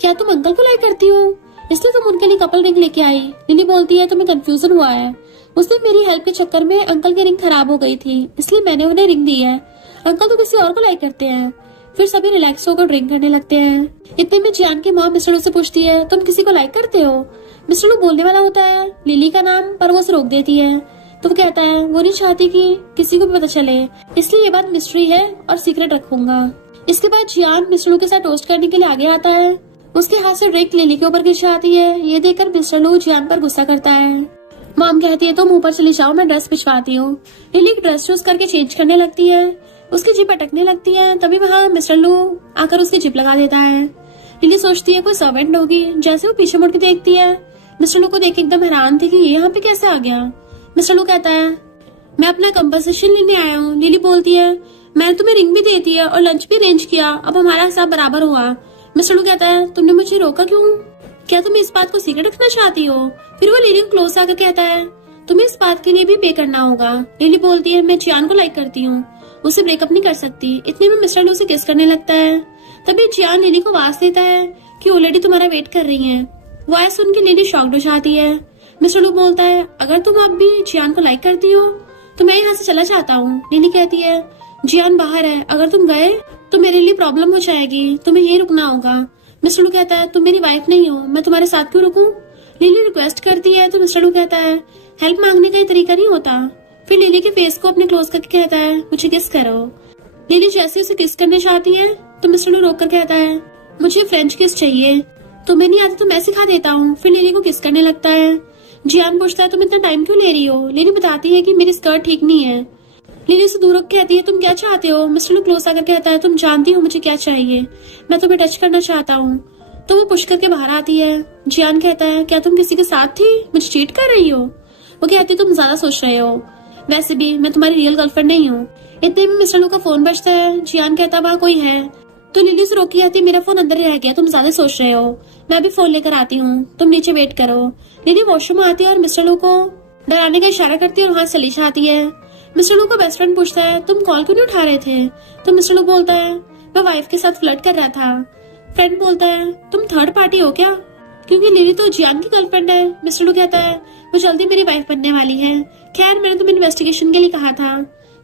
क्या तुम अंकल को लाइक करती हो, इसलिए तुम उनके लिए कपल रिंग लेके आई? लिली बोलती है, तुम्हें कंफ्यूजन हुआ है, उस दिन मेरी हेल्प के चक्कर में अंकल की रिंग खराब हो गई थी, इसलिए मैंने उन्हें रिंग दी है। अंकल तो किसी और को लाइक करते हैं। फिर सभी रिलैक्स होकर ड्रिंक करने लगते हैं। इतने में जियान की माँ मिस्टर लू से पूछती है, तुम किसी को लाइक करते हो? मिस्टर लू बोलने वाला होता है लिली का नाम, पर वो उसे रोक देती है। तो वो कहता है, वो नहीं चाहती कि किसी को भी पता चले, इसलिए ये बात मिस्ट्री है और सीक्रेट रखूंगा। इसके बाद जियान मिस्टर लू के साथ टोस्ट करने के लिए आगे आता है। उसके हाथ से ड्रिंक लिली के ऊपर गिर जाती है। ये देखकर मिस्टर लू जियान पर गुस्सा करता है। मॉम कहती है, तुम ऊपर चली जाओ, मैं ड्रेस भिजवाती हूँ। लिली ड्रेस चूज करके चेंज करने लगती है। उसकी जिप अटकने लगती है, तभी वहाँ मिस्टर लू आकर उसकी जिप लगा देता है। लिली सोचती है कोई सर्वेंट होगी। जैसे वो पीछे मुड़ के देखती है, मिस्टर लू को देख एकदम हैरान थी कि ये यहाँ पे कैसे आ गया। मिस्टर लू कहता है, मैं अपना कंपनसेशन लेने आया हूँ। लिली बोलती है, मैंने तुम्हें रिंग भी दे दी है और लंच भी अरेंज किया, अब हमारा हिसाब बराबर हुआ। मिस्टर लू कहता है, तुमने मुझे रोका क्यों? क्या तुम इस बात को सीक्रेट रखना चाहती हो? फिर वो लिली को क्लोज आकर कहता है, तुम्हें इस बात के लिए भी पे करना होगा। लिली बोलती है, मैं जियान को लाइक करती हूँ, उसे ब्रेकअप नहीं कर सकती। इतने में मिस्टर लू से किस करने लगता है। तभी जियान लिली को आवाज देता है कि वो लेडी तुम्हारा वेट कर रही है। वॉइस सुन के लिली शॉक्ड हो जाती है। मिस्टर लू बोलता है, अगर तुम अब भी जियान को लाइक करती हो तो मैं यहाँ से चला जाता हूँ। लिली कहती है, जियान बाहर है, अगर तुम गए तो मेरे लिए प्रॉब्लम हो जाएगी, तुम्हें यही रुकना होगा। मिस्टर लू कहता है, तुम मेरी वाइफ नहीं हो, मैं तुम्हारे साथ क्यों रुकूं? लिली रिक्वेस्ट करती है तो मिस्टर लू कहता है, हेल्प मांगने का ये तरीका नहीं होता। फिर लिली के फेस को अपने क्लोज करके कहता है, मुझे किस करो। लिली जैसे उसे किस करने चाहती है तो मिस्टर लू रोक कर कहता है, मुझे फ्रेंच किस चाहिए, तुम्हें नहीं आता तो मैं सिखा देता हूँ। फिर लिली को किस करने लगता है। जियान पूछता है, तुम इतना टाइम क्यों ले रही हो? लिली बताती है कि मेरी स्कर्ट ठीक नहीं है। लिली से दूर होकर कहती है, तुम क्या चाहते हो? मिस्टर लू क्लोज आकर कहता है, तुम जानती हो मुझे क्या चाहिए, मैं तुम्हें टच करना चाहता हूँ। तो वो पुश करके बाहर आती है। जियान कहता है, क्या तुम किसी के साथ थी, मुझे चीट कर रही हो? वो कहती है, तुम ज्यादा सोच रहे हो, वैसे भी मैं तुम्हारी रियल गर्लफ्रेंड नहीं हूँ। इतने में मिस्टर लू का फोन बजता है। जियान कहता है, वहाँ कोई है। तो लिली से रोकी आती है, मेरा फोन अंदर ही रह गया, तुम ज्यादा सोच रहे हो, मैं अभी फोन लेकर आती हूँ, तुम नीचे वेट करो। लिली वॉशरूम आती है और मिस्टर लू को डराने का इशारा करती है और वहाँ चली जाती है। मिस्टर लू का बेस्ट फ्रेंड पूछता है, तुम कॉल क्यों नहीं उठा रहे थे? तो मिस्टर लू बोलता है, मैं वाइफ के साथ फ्लर्ट कर रहा था। फ्रेंड बोलता है, तुम थर्ड पार्टी हो क्या? क्योंकि लिली तो जियान की गर्लफ्रेंड है। मिस्टर लू कहता है, वो जल्दी मेरी वाइफ बनने वाली है। खैर मैंने तुम्हें इन्वेस्टिगेशन के लिए कहा था।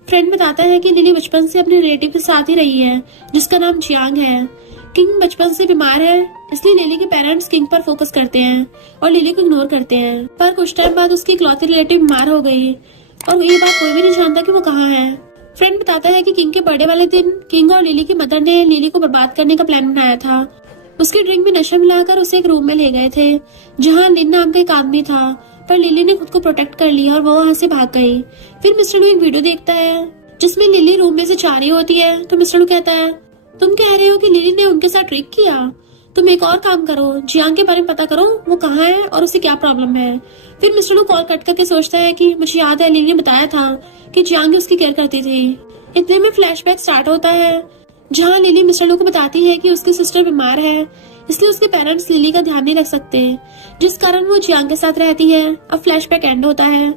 फ्रेंड बताता है कि लिली बचपन से अपने रिलेटिव के साथ ही रही है जिसका नाम जियांग है। किंग बचपन से बीमार है, इसलिए लिली के पेरेंट्स किंग पर फोकस करते हैं और लिली को इग्नोर करते हैं। पर कुछ टाइम बाद उसकी इकलौती रिलेटिव बीमार हो गई और ये बात कोई भी नहीं जानता कि वो कहाँ है। फ्रेंड बताता है कि किंग के बर्थडे वाले दिन किंग और लिली की मदर ने लिली को बर्बाद करने का प्लान बनाया था। उसकी ड्रिंक में नशा मिलाकर उसे एक रूम में ले गए थे जहाँ लिन नाम का एक आदमी था, पर लिली ने खुद को प्रोटेक्ट कर लिया और वो वहाँ से भाग गई। फिर मिस्टर लू एक वीडियो देखता है जिसमें लिली रूम में से जा रही होती है, तो मिस्टर लू कहता है, तुम कह रहे हो कि लिली ने उनके साथ ट्रिक किया? तुम एक और काम करो, जियांग के बारे में पता करो, वो कहाँ है और उसे क्या प्रॉब्लम है। फिर मिस्टर लू कॉल कट करके सोचता है कि मुझे याद है लिली ने बताया था कि जियांग उसकी केयर करती थी। इतने में फ्लैशबैक स्टार्ट होता है जहाँ लिली मिस्टर लू को बताती है कि उसकी सिस्टर बीमार है, इसलिए उसके पेरेंट्स लिली का ध्यान नहीं रख सकते, जिस कारण वो जियांग के साथ रहती है। अब फ्लैशबैक एंड होता है।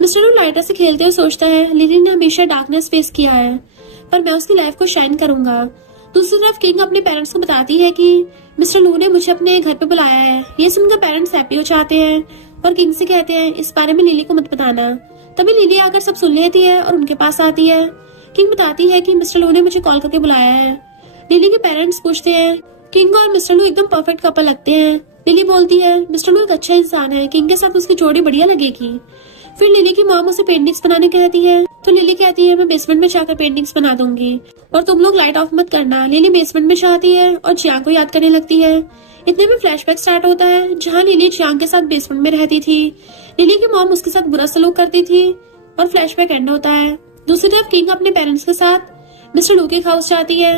मिस्टर लू लाइटर से खेलते हुए सोचता है, लिली ने हमेशा डार्कनेस फेस किया है, पर मैं उसकी लाइफ को शाइन करूंगा। दूसरी तरफ किंग अपने पेरेंट्स को बताती है कि मिस्टर लू ने मुझे अपने घर पे बुलाया है। ये सुनकर पेरेंट्स हैप्पी हो जाते हैं और किंग से कहते हैं, इस बारे में लिली को मत बताना। तभी लिली आकर सब सुन लेती है और उनके पास आती है। किंग बताती है कि मिस्टर लू ने मुझे कॉल करके बुलाया है। लिली के पेरेंट्स पूछते हैं, किंग और मिस्टर लू एकदम परफेक्ट कपल लगते हैं। लिली बोलती है, मिस्टर लू एक अच्छा इंसान है, किंग के साथ उसकी जोड़ी बढ़िया लगेगी। फिर लिली की मॉम उसे पेंटिंग्स बनाने कहती है, तो लिली कहती है, मैं बेसमेंट में जाकर पेंटिंग्स बना दूंगी और तुम लोग लाइट ऑफ मत करना। लिली बेसमेंट में जाती है और जियांग को याद करने लगती है। इतने में फ्लैशबैक स्टार्ट होता है जहाँ लिली जियांग के साथ बेसमेंट में रहती थी। लिली की मॉम उसके साथ बुरा सलूक करती थी और फ्लैशबैक एंड होता है। दूसरी तरफ किंग अपने पेरेंट्स के साथ मिस्टर लू के हाउस जाती है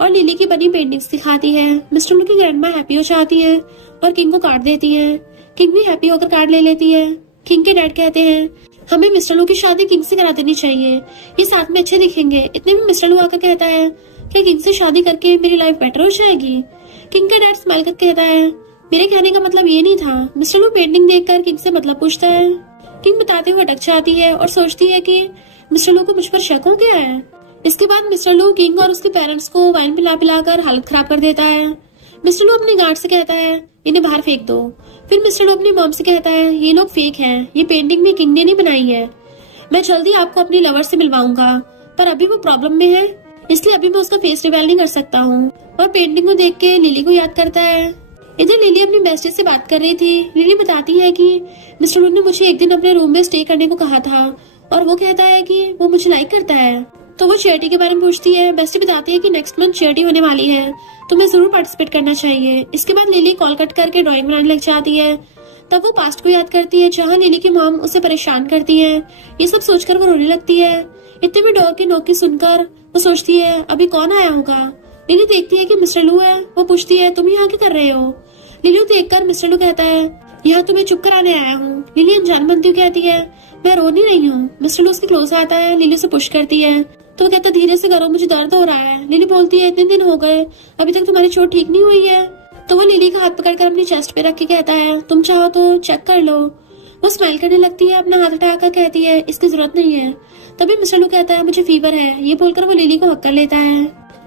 और लिली की बनी पेंटिंग्स दिखाती है। मिस्टर लू की ग्रैंडमा हैप्पी हो जाती है और किंग को कार्ड देती है। किंग भी हैप्पी होकर कार्ड ले लेती है। किंग के डैड कहते हैं, हमें मिस्टर लू की शादी किंग से करा देनी चाहिए, ये साथ में अच्छे दिखेंगे। इतने में मिस्टर लू आकर कहता है कि किंग से शादी करके मेरी लाइफ बेटर हो जाएगी। किंग का डैड स्माइल करके कहता है, मेरे कहने का मतलब ये नहीं था। मिस्टर लू पेंटिंग देखकर किंग से मतलब पूछता है। किंग बताते हुए अटक जाती है और सोचती है कि मिस्टर लू को मुझ पर शक हो गया है। इसके बाद मिस्टर लू किंग और उसके पेरेंट्स को वाइन पिलाकर हालत खराब कर देता है। मिस्टर लू अपने गार्ड से कहता है, इन्हें बाहर फेंक दो। फिर मिस्टर लू अपनी मॉम से कहता है, ये लोग फेक हैं, ये पेंटिंग में किंग ने नहीं बनाई है। मैं जल्दी आपको अपनी लवर से मिलवाऊंगा, पर अभी वो प्रॉब्लम में है, इसलिए अभी मैं उसका फेस रिवील नहीं कर सकता हूँ। और पेंटिंग को देख के लिली को याद करता है। इधर लिली अपनी बेस्टी से बात कर रही थी। लिली बताती है कि मिस्टर लू ने मुझे एक दिन अपने रूम में स्टे करने को कहा था और वो कहता है कि वो मुझे लाइक करता है। तो वो चैरिटी के बारे में पूछती है। बेस्टी बताती है कि नेक्स्ट मंथ चैरिटी होने वाली है, तुम्हें जरूर पार्टिसिपेट करना चाहिए। इसके बाद लिली कॉल कट करके ड्राइंग बनाने लग जाती है। तब वो पास्ट को याद करती है जहाँ लिली की मॉम उसे परेशान करती है। ये सब सोचकर वो रोने लगती है। इतने में डोर की नोक सुनकर वो सोचती है, अभी कौन आया होगा। लिली देखती है कि मिस्टर लू है। वो पूछती है, तुम यहाँ क्या कर रहे हो। लिली देखकर मिस्टर लू कहता है, यहाँ तुम्हें चुप कराने आया हूँ। लिली अनजान बनती हुई कहती है, मैं रो नहीं रही हूँ। मिस्टर लू उसके क्लोज आता है। लिली से पुश करती है तो वो कहता, धीरे से करो, मुझे दर्द हो रहा है। लिली बोलती है, इतने दिन हो गए, अभी तक तुम्हारी चोट ठीक नहीं हुई है। तो वो लिली का हाथ पकड़कर अपनी चेस्ट पे रख के कहता है, तुम चाहो तो चेक कर लो। वो स्माइल करने लगती है, अपना हाथ उठाकर कहती है, इसकी जरूरत नहीं है। तभी मिस्टर लू कहता है, मुझे फीवर है। ये बोलकर वो लिली को हक कर लेता है।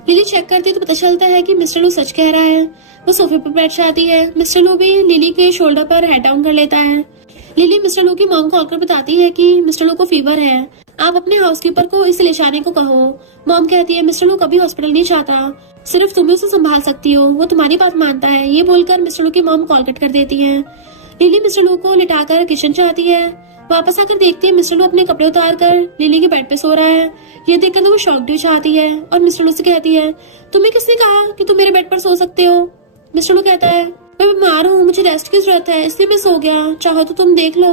लिली चेक करती है तो पता चलता है कि मिस्टर लू सच कह रहा है। वो सोफे पर बैठ जाती है। मिस्टर लू भी लिली के शोल्डर पर हेड डाउन कर लेता है। लिली मिस्टर लू की मॉम को आकर बताती है कि मिस्टर लू को फीवर है, आप अपने हाउसकीपर को इसे ले जाने को कहो। मॉम कहती है, मिस्टर लू कभी हॉस्पिटल नहीं जाता, सिर्फ तुम ही उसे संभाल सकती हो, वो तुम्हारी बात मानता है। ये बोलकर मिस्टर लू की मॉम कॉल कट कर देती है। लिली मिस्टर लू को लिटाकर किचन जाती है। वापस आकर देखती है मिस्टर लू अपने कपड़े उतार कर लिली के बेड पे सो रहा है। ये देखकर तो वो शॉक्ड हो जाती है और मिस्टर लू से कहती है, तुम्हें किसने कहा कि तुम मेरे बेड पर सो सकते हो। मिस्टर लू कहता है, मैं बीमार हूँ, मुझे रेस्ट की जरूरत है, इसलिए मैं सो गया, चाहो तो तुम देख लो।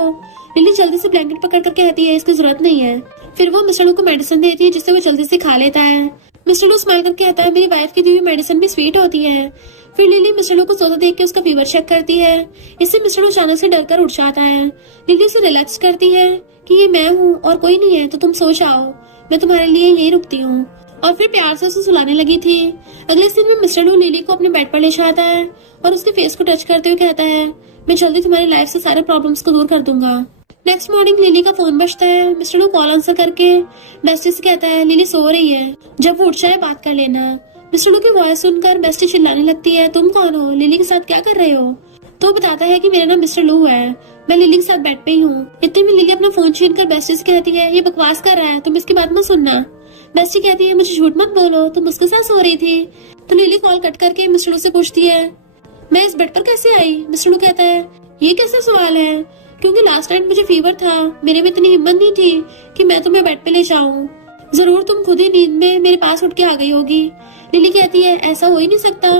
लिली जल्दी से ब्लैंकेट पकड़कर कहती है, इसकी जरूरत नहीं है। फिर वो मिस्टर लू को मेडिसिन देती है जिससे वो जल्दी से खा लेता है। मिस्टर लू स्माइल करके कहता है, मेरी वाइफ की दी हुई मेडिसिन भी स्वीट होती है। फिर लिली मिस्टर लू को सोता देख के उसका फीवर चेक करती है। इससे मिस्टर लू अचानक से डरकर उठ जाता है। लिली उसे रिलैक्स करती है कि ये मैं हूँ और कोई नहीं है, तो तुम सो जाओ, मैं तुम्हारे लिए यही रुकती हूँ। और फिर प्यार से उसे सुलाने लगी थी। अगले दिन में मिस्टर लू लिली को अपने बेड पर ले जाता है और उसके फेस को टच करते हुए कहता है, मैं जल्दी तुम्हारी लाइफ से सारे प्रॉब्लम्स को दूर कर दूंगा। नेक्स्ट मॉर्निंग लिली का फोन बजता है। मिस्टर लू कॉल आंसर करके बेस्टी से कहता है, लिली सो रही है, जब वो उठ जाए बात कर लेना। मिस्टर लू की वॉइस सुनकर बेस्टी चिल्लाने लगती है, तुम कौन हो, लिली के साथ क्या कर रहे हो। तो बताता है कि मेरा नाम मिस्टर लू है, मैं लिली के साथ बेड पे ही हूँ। इतने में लिली अपना फोन छीन कर बेस्टी से कहती है, ये बकवास कर रहा है, तुम इसकी बात मत सुनना। बेस्टी कहती है मुझे झूठ मत बोलो, तुम उसके साथ सो रही थी। तो लिली कॉल कट करके मिस्टर लू से पूछती है मैं इस बेड पर कैसे आई। मिस्टर लू कहता है ये कैसा सवाल है, क्योंकि लास्ट नाइट मुझे फीवर था, मेरे में इतनी हिम्मत नहीं थी कि मैं तुम्हें बेड पे ले जाऊं। जरूर तुम खुद ही नींद में मेरे पास उठ के आ गई होगी। लिली कहती है ऐसा हो ही नहीं सकता,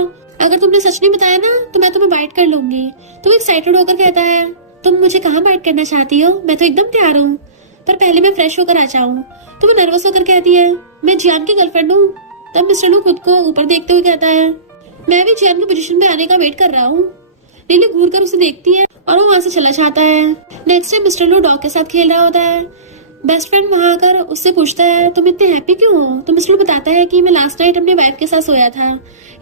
अगर तुमने सच नहीं बताया ना तो मैं तुम्हें बाइट कर लूंगी। तुम एक्साइटेड होकर कहता है तुम मुझे कहाँ बाइट करना चाहती हो, मैं तो एकदम तैयार हूँ, पर पहले मैं फ्रेश होकर आ जाऊँ। तो वो नर्वस होकर कहती है मैं जियान की गर्लफ्रेंड हूँ। तब मिस्टर लू खुद को ऊपर देखते हुए कहता है मैं भी जियान की पोजीशन पे आने का वेट कर रहा हूँ। लिली घूर कर उसे देखती है और वो वहाँ से चला जाता है। नेक्स्ट डे मिस्टर लू डॉग के साथ खेल रहा होता है। बेस्ट फ्रेंड वहाँ आकर उससे पूछता है तुम इतने हैप्पी क्यों हो। तो मिस्टर लू बताता है कि मैं लास्ट नाइट अपनी वाइफ के साथ सोया था।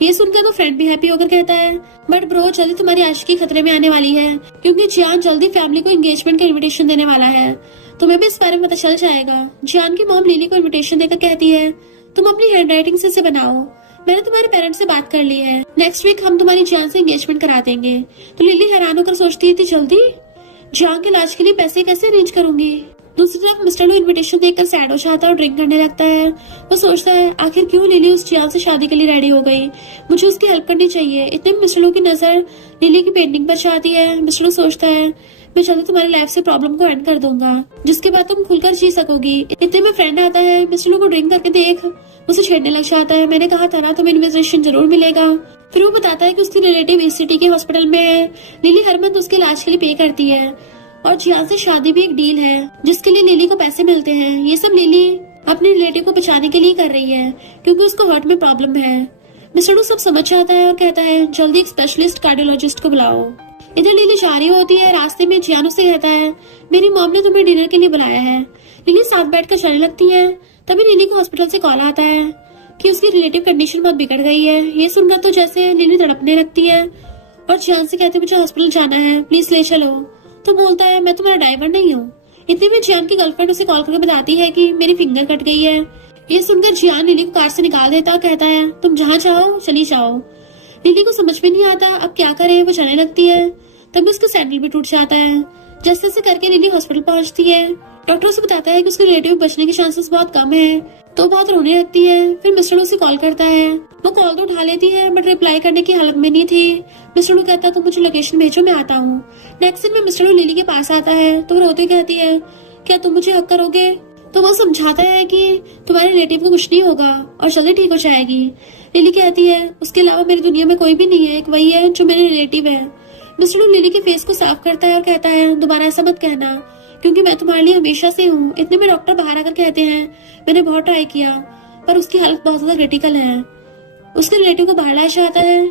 ये सुनकर तो फ्रेंड भी हैप्पी होकर कहता है बट ब्रो जल्दी तुम्हारी आशिकी खतरे में आने वाली है, क्योंकि जियान जल्दी फैमिली को एंगेजमेंट का इन्विटेशन देने वाला है। तुम्हें भी इस बारे में पता चल जाएगा। जियान की मॉम लिली को इन्विटेशन देकर कहती है तुम अपनी हैंड राइटिंग से इसे बनाओ, मैंने तुम्हारे पेरेंट्स से बात कर ली है, नेक्स्ट वीक हम तुम्हारी जियान से एंगेजमेंट करा देंगे। तो लिली हैरान होकर सोचती है जल्दी जियान के इलाज के लिए पैसे कैसे अरेंज करूंगी। दूसरी तरफ मिस्टर लू इन्विटेशन देखकर सैड हो जाता है और ड्रिंक करने लगता है। वो सोचता है आखिर क्यों लिली उस जियान से शादी के लिए रेडी हो गई, मुझे उसकी हेल्प करनी चाहिए। इतने में मिस्टर लू की नजर लिली की पेंटिंग पर जाती है। मिस्टर लू सोचता है मैं जल्दी तुम्हारी लाइफ से प्रॉब्लम को एंड कर दूंगा, जिसके बाद तुम खुलकर जी सकोगी। इतने में फ्रेंड आता है, मिस्टर लू को ड्रिंक करके देख उसे छेड़ने लग जाता है। मैंने कहा था ना तुम्हें इन्विटेशन जरूर मिलेगा। फिर वो बताता है कि उसकी रिलेटिव इस सिटी के हॉस्पिटल में है। लिली हर मंथ उसके इलाज के लिए पे करती है और जियान से शादी भी एक डील है जिसके लिए लिली को पैसे मिलते हैं। ये सब लिली अपने रिलेटिव को बचाने के लिए कर रही है क्योंकि उसको हार्ट में प्रॉब्लम है। मिस्टर लू सब समझ जाता है और कहता है जल्दी एक स्पेशलिस्ट कार्डियोलॉजिस्ट को बुलाओ। इधर लिली जा रही होती है, रास्ते में जियान उसे कहता है मेरी मॉम ने तुम्हें डिनर के लिए बुलाया है। लिली साथ बैठकर चलने लगती है। तभी लिली को हॉस्पिटल से कॉल आता है कि उसकी रिलेटिव कंडीशन बहुत बिगड़ गई है। ये सुनकर तो जैसे लिली तड़पने लगती है और जियान से कहती है मुझे हॉस्पिटल जाना है, प्लीज ले चलो। तो बोलता है मैं तुम्हारा ड्राइवर नहीं हूँ। इतने में जियान की गर्लफ्रेंड उसे कॉल करके बताती है कि मेरी फिंगर कट गई है। ये सुनकर जियान लिली को कार से निकाल देता और कहता है तुम जहाँ चाहो चली जाओ। लिली को समझ में नहीं आता अब क्या करे, वो चलने लगती है। तभी उसका सैंडल भी टूट जाता है। जैसे तैसे करके लिली हॉस्पिटल पहुंचती है। डॉक्टर उसे बताता है कि उसके रिलेटिव बचने के चांसेस बहुत कम है, तो बहुत रोने लगती है। फिर मिस्टर लू उसे कॉल करता है। वो कॉल तो उठा लेती है बट रिप्लाई करने की हालत में नहीं थी। मिस्टर लू कहता है तुम मुझे लोकेशन भेजो, मैं आता हूँ। नेक्स्ट दिन में मिस्टर लू लिली के पास आता है तो रोते कहती है क्या तुम मुझे हक करोगे। तो वो समझाता है कि तुम्हारे रिलेटिव को कुछ नहीं होगा और जल्दी ठीक हो जाएगी। लिली कहती है उसके अलावा मेरी दुनिया में कोई भी नहीं है, एक वही है जो मेरे रिलेटिव है। मिस्टर लू लिली के फेस को साफ करता है और कहता है दोबारा ऐसा मत कहना, क्योंकि मैं तुम्हारे लिए हमेशा से हूँ। इतने में डॉक्टर बाहर आकर कहते हैं मैंने बहुत ट्राई किया पर उसकी हालत बहुत ज्यादा क्रिटिकल है। उसके रिलेटिव को बाहर लाया जाता है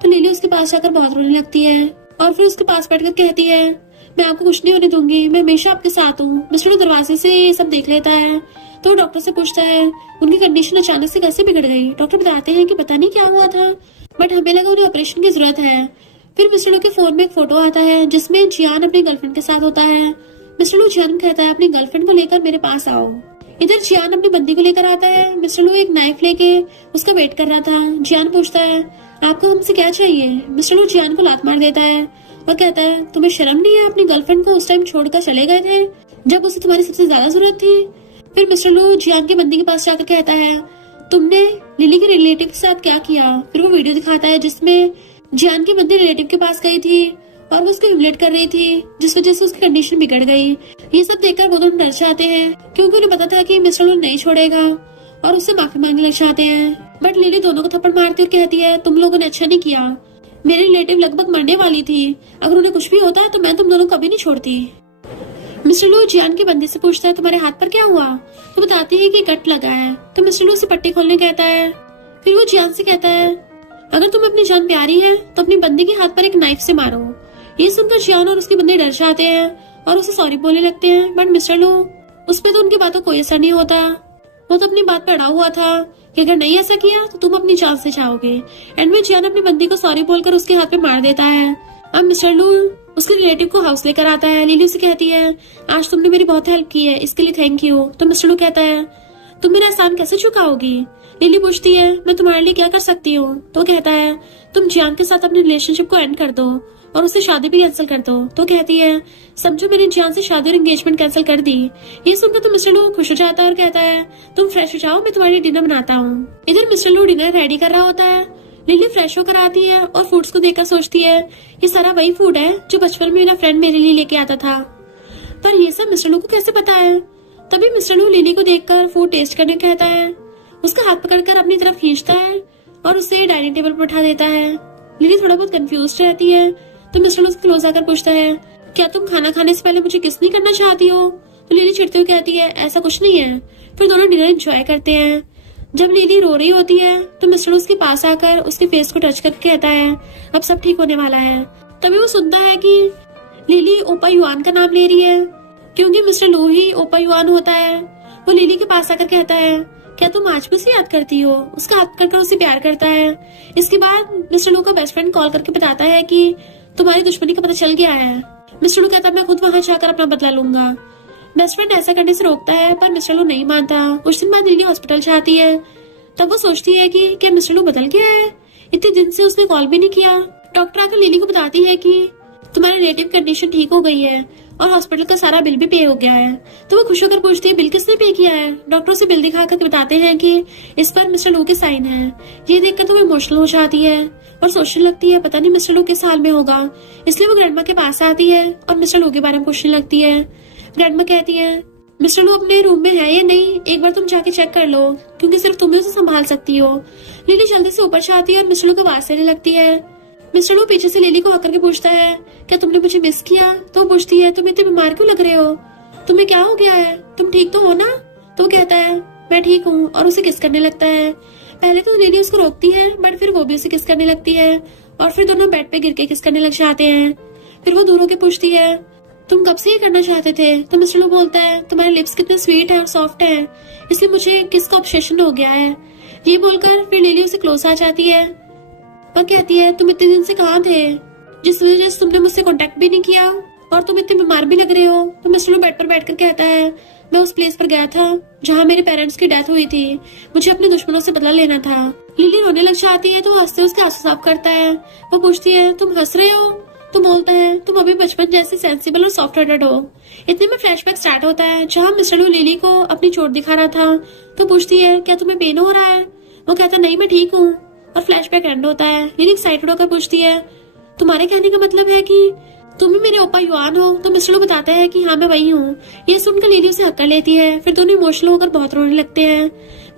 तो लिली उसके पास जाकर बहुत रोने लगती है और फिर उसके पास बैठकर कहती है मैं आपको कुछ नहीं होने दूंगी, मैं हमेशा आपके साथ हूँ। मिस्टर लू दरवाजे से ये सब देख लेता है तो डॉक्टर से पूछता है उनकी कंडीशन अचानक से कैसे बिगड़ गई। डॉक्टर बताते हैं कि पता नहीं क्या हुआ था बट हमें लगा उन्हें ऑपरेशन की जरूरत है। फिर मिस्टर लू के फोन में एक फोटो आता है जिसमें जियान अपनी गर्लफ्रेंड के साथ होता है। मिस्टर लू जियान कहता है अपनी गर्लफ्रेंड को लेकर मेरे पास आओ। इधर जियान अपनी बंदी को लेकर आता है। मिस्टर लू एक नाइफ लेके उसका वेट कर रहा था। जियान पूछता है आपको हमसे क्या चाहिए। मिस्टर लू जियान को लात मार देता है और कहता है तुम्हें शर्म नहीं है, अपनी गर्लफ्रेंड को उस टाइम छोड़कर चले गए थे जब उसे तुम्हारी सबसे ज्यादा जरूरत थी। फिर मिस्टर लू जियान की बंदी के पास जाकर कहता है तुमने लिली के रिलेटिव के साथ क्या किया। फिर वो वीडियो दिखाता है जिसमें जियान की बंदी रिलेटिव के पास गई थी और वो उसको ह्यूमिलेट कर रही थी जिस वजह से उसकी कंडीशन बिगड़ गई। ये सब देखकर वो दोनों डर जाते हैं क्योंकि उन्हें पता था कि मिस्टर लू नहीं छोड़ेगा और उससे माफी मांगने लग जाते हैं। बट लिली दोनों को थप्पड़ मारती और कहती है तुम लोगों ने अच्छा नहीं किया, मेरी रिलेटिव लगभग मरने वाली थी, अगर उन्हें कुछ भी होता तो मैं तुम दोनों को कभी नहीं छोड़ती। मिस्टर लू जियान की बंदी से पूछता है तुम्हारे हाथ पर क्या हुआ। तो बताती है कि कट लगा है। तो मिस्टर लू उसे पट्टी खोलने कहता है। फिर वो जियान से कहता है अगर तुम्हें अपनी जान प्यारी है तो अपनी बंदी के हाथ पर एक नाइफ से मारो। ये सुनकर जियान और उसकी बंदी डर जाते हैं और उसे सॉरी बोलने लगते हैं। बट मिस्टर लू उस पे तो उनकी बातों कोई असर नहीं होता। वो तो अपनी बात पे अड़ा हुआ था कि अगर नहीं ऐसा किया तो तुम अपनी जान से जाओगे। एंड में जियान अपनी बंदी को सॉरी बोलकर उसके हाथ पे मार देता है। अब मिस्टर लू उसके रिलेटिव को हाउस लेकर आता है। लिली उसे कहती है आज तुमने मेरी बहुत हेल्प की है, इसके लिए थैंक यू। तो मिस्टर लू कहता है तुम मेरा एहसान कैसे चुकाओगी। लिली पूछती है मैं तुम्हारे लिए क्या कर सकती हूँ। तो कहता है तुम जियान के साथ अपने रिलेशनशिप को एंड कर दो और उससे शादी भी कैंसिल कर दो। तो कहती है समझो मैंने जियान से शादी और एंगेजमेंट कैंसिल कर दी। ये सुनकर तो मिस्टर लू खुश हो जाता है और कहता है तुम फ्रेश हो जाओ, मैं तुम्हारे डिनर बनाता हूँ। इधर मिस्टर लू डिनर रेडी कर रहा होता है। लिली फ्रेश होकर आती है और फूड्स को देखकर सोचती है ये सारा वही फूड है जो बचपन में मेरा फ्रेंड मेरे लिए लेके आता था, पर ये सब मिस्टर लू को कैसे पता है। तभी मिस्टर लू लिली को देखकर फूड टेस्ट करने कहता है, उसका हाथ पकड़कर अपनी तरफ खींचता है और उसे डाइनिंग टेबल पर बैठा देता है। लिली थोड़ा बहुत कंफ्यूज रहती है तो मिस्टर लू क्लोज आकर पूछता है क्या तुम खाना खाने से पहले मुझे किस नहीं करना चाहती हो। तो लिली चिढ़ते हुए कहती है ऐसा कुछ नहीं है। फिर दोनों डिनर एंजॉय करते हैं। जब लिली रो रही होती है तो मिस्टर लू उसके पास आकर उसके फेस को टच करके कहता है अब सब ठीक होने वाला है। तभी वो सुनता है कि लिली ओपा युआन का नाम ले रही है, क्योंकि मिस्टर लू ही ओपा युआन होता है। वो लिली के पास आकर कहता है क्या तुम आज भी उसे याद करती हो। उसका हाथ पकड़कर उसे प्यार करता है। इसके बाद मिस्टर लू का बेस्ट फ्रेंड कॉल करके बताता है कि तुम्हारी दुश्मनी का पता चल गया है। मिस्टर लू कहता है मैं खुद वहां जाकर अपना बदला लूंगा। बेस्ट फ्रेंड ऐसा करने से रोकता है पर मिस्टर लू नहीं मानता। कुछ दिन बाद लिली हॉस्पिटल जाती है। तब वो सोचती है कि क्या मिस्टर लू बदल गया है, इतने दिन से उसने कॉल भी नहीं किया। डॉक्टर आकर लिली को बताती है कि तुम्हारी रिलेटिव कंडीशन ठीक हो गई है और हॉस्पिटल का सारा बिल भी पे हो गया है। तो वो खुश होकर पूछती है बिल किसने पे किया है। डॉक्टर उसे बिल दिखाकर बताते हैं कि इस पर मिस्टर लू के साइन है। ये देखकर तो वो इमोशनल हो जाती है और सोचने लगती है पता नहीं मिस्टर लू किस हाल में होगा। इसलिए वो ग्रैंडमा के पास आती है और मिस्टर लू के बारे में पूछने लगती है। ग्रैंडमा कहती है मिस्टर लू अपने रूम में है या नहीं, एक बार तुम जाके चेक कर लो, क्योंकि सिर्फ तुम ही उसे संभाल सकती हो। लिली जल्दी से ऊपर जाती है और मिस्टर लू को आवाज देने लगती है। मिस्टर लू पीछे से लिली को आकर के पूछता है क्या तुमने मुझे मिस किया। तो वो पूछती है तुम इतने बीमार क्यों लग रहे हो, तुम्हें क्या हो गया है, तुम ठीक तो हो ना। तो वो कहता है मैं ठीक हूँ और उसे किस करने लगता है। पहले तो लिली उसको रोकती है बट फिर वो भी उसे किस करने लगती है और फिर दोनों बेड पे गिर के किस करने लग जाते हैं। फिर वो दूर होके पूछती है तुम कब से ये करना चाहते थे। तो मिस्टर लू बोलता है तुम्हारे लिप्स कितने स्वीट है और सॉफ्ट है, इसलिए मुझे किस का ऑब्सेशन हो गया है। ये बोलकर फिर लिली उसे क्लोज आ जाती है और कहती है तुम इतने दिन से कहाँ थे, जिस वजह से तुमने मुझसे कांटेक्ट भी नहीं किया और तुम इतने बीमार भी लग रहे हो। तो मिस्टर लू बेड पर बैठकर कहता है मैं उस प्लेस पर गया था जहाँ मेरे पेरेंट्स की डेथ हुई थी, मुझे अपने दुश्मनों से बदला लेना था। लिली रोने लग जाती है तो वो हंसते उसके आंसू साफ करता है। वो पूछती है तुम हंस रहे हो। तो बोलता है तुम अभी बचपन जैसे सेंसिबल और सॉफ्ट हार्टेड हो। इतने में फ्लैशबैक स्टार्ट होता है जहाँ मिस्टर लू लिली को अपनी चोट दिखा रहा था। तो पूछती है क्या तुम्हें पेन हो रहा है। वो कहता नहीं मैं ठीक हूँ और फ्लैशबैक एंड होता है। लिली एक्साइटेड होकर पूछती है तुम्हारे कहने का मतलब है कि तुम ही मेरे ओपा युआन हो। तो मिस्टर लू बताता है कि हाँ मैं वही हूँ। ये सुनकर लिली उसे हक कर लेती है। फिर दोनों इमोशनल होकर बहुत रोने लगते हैं।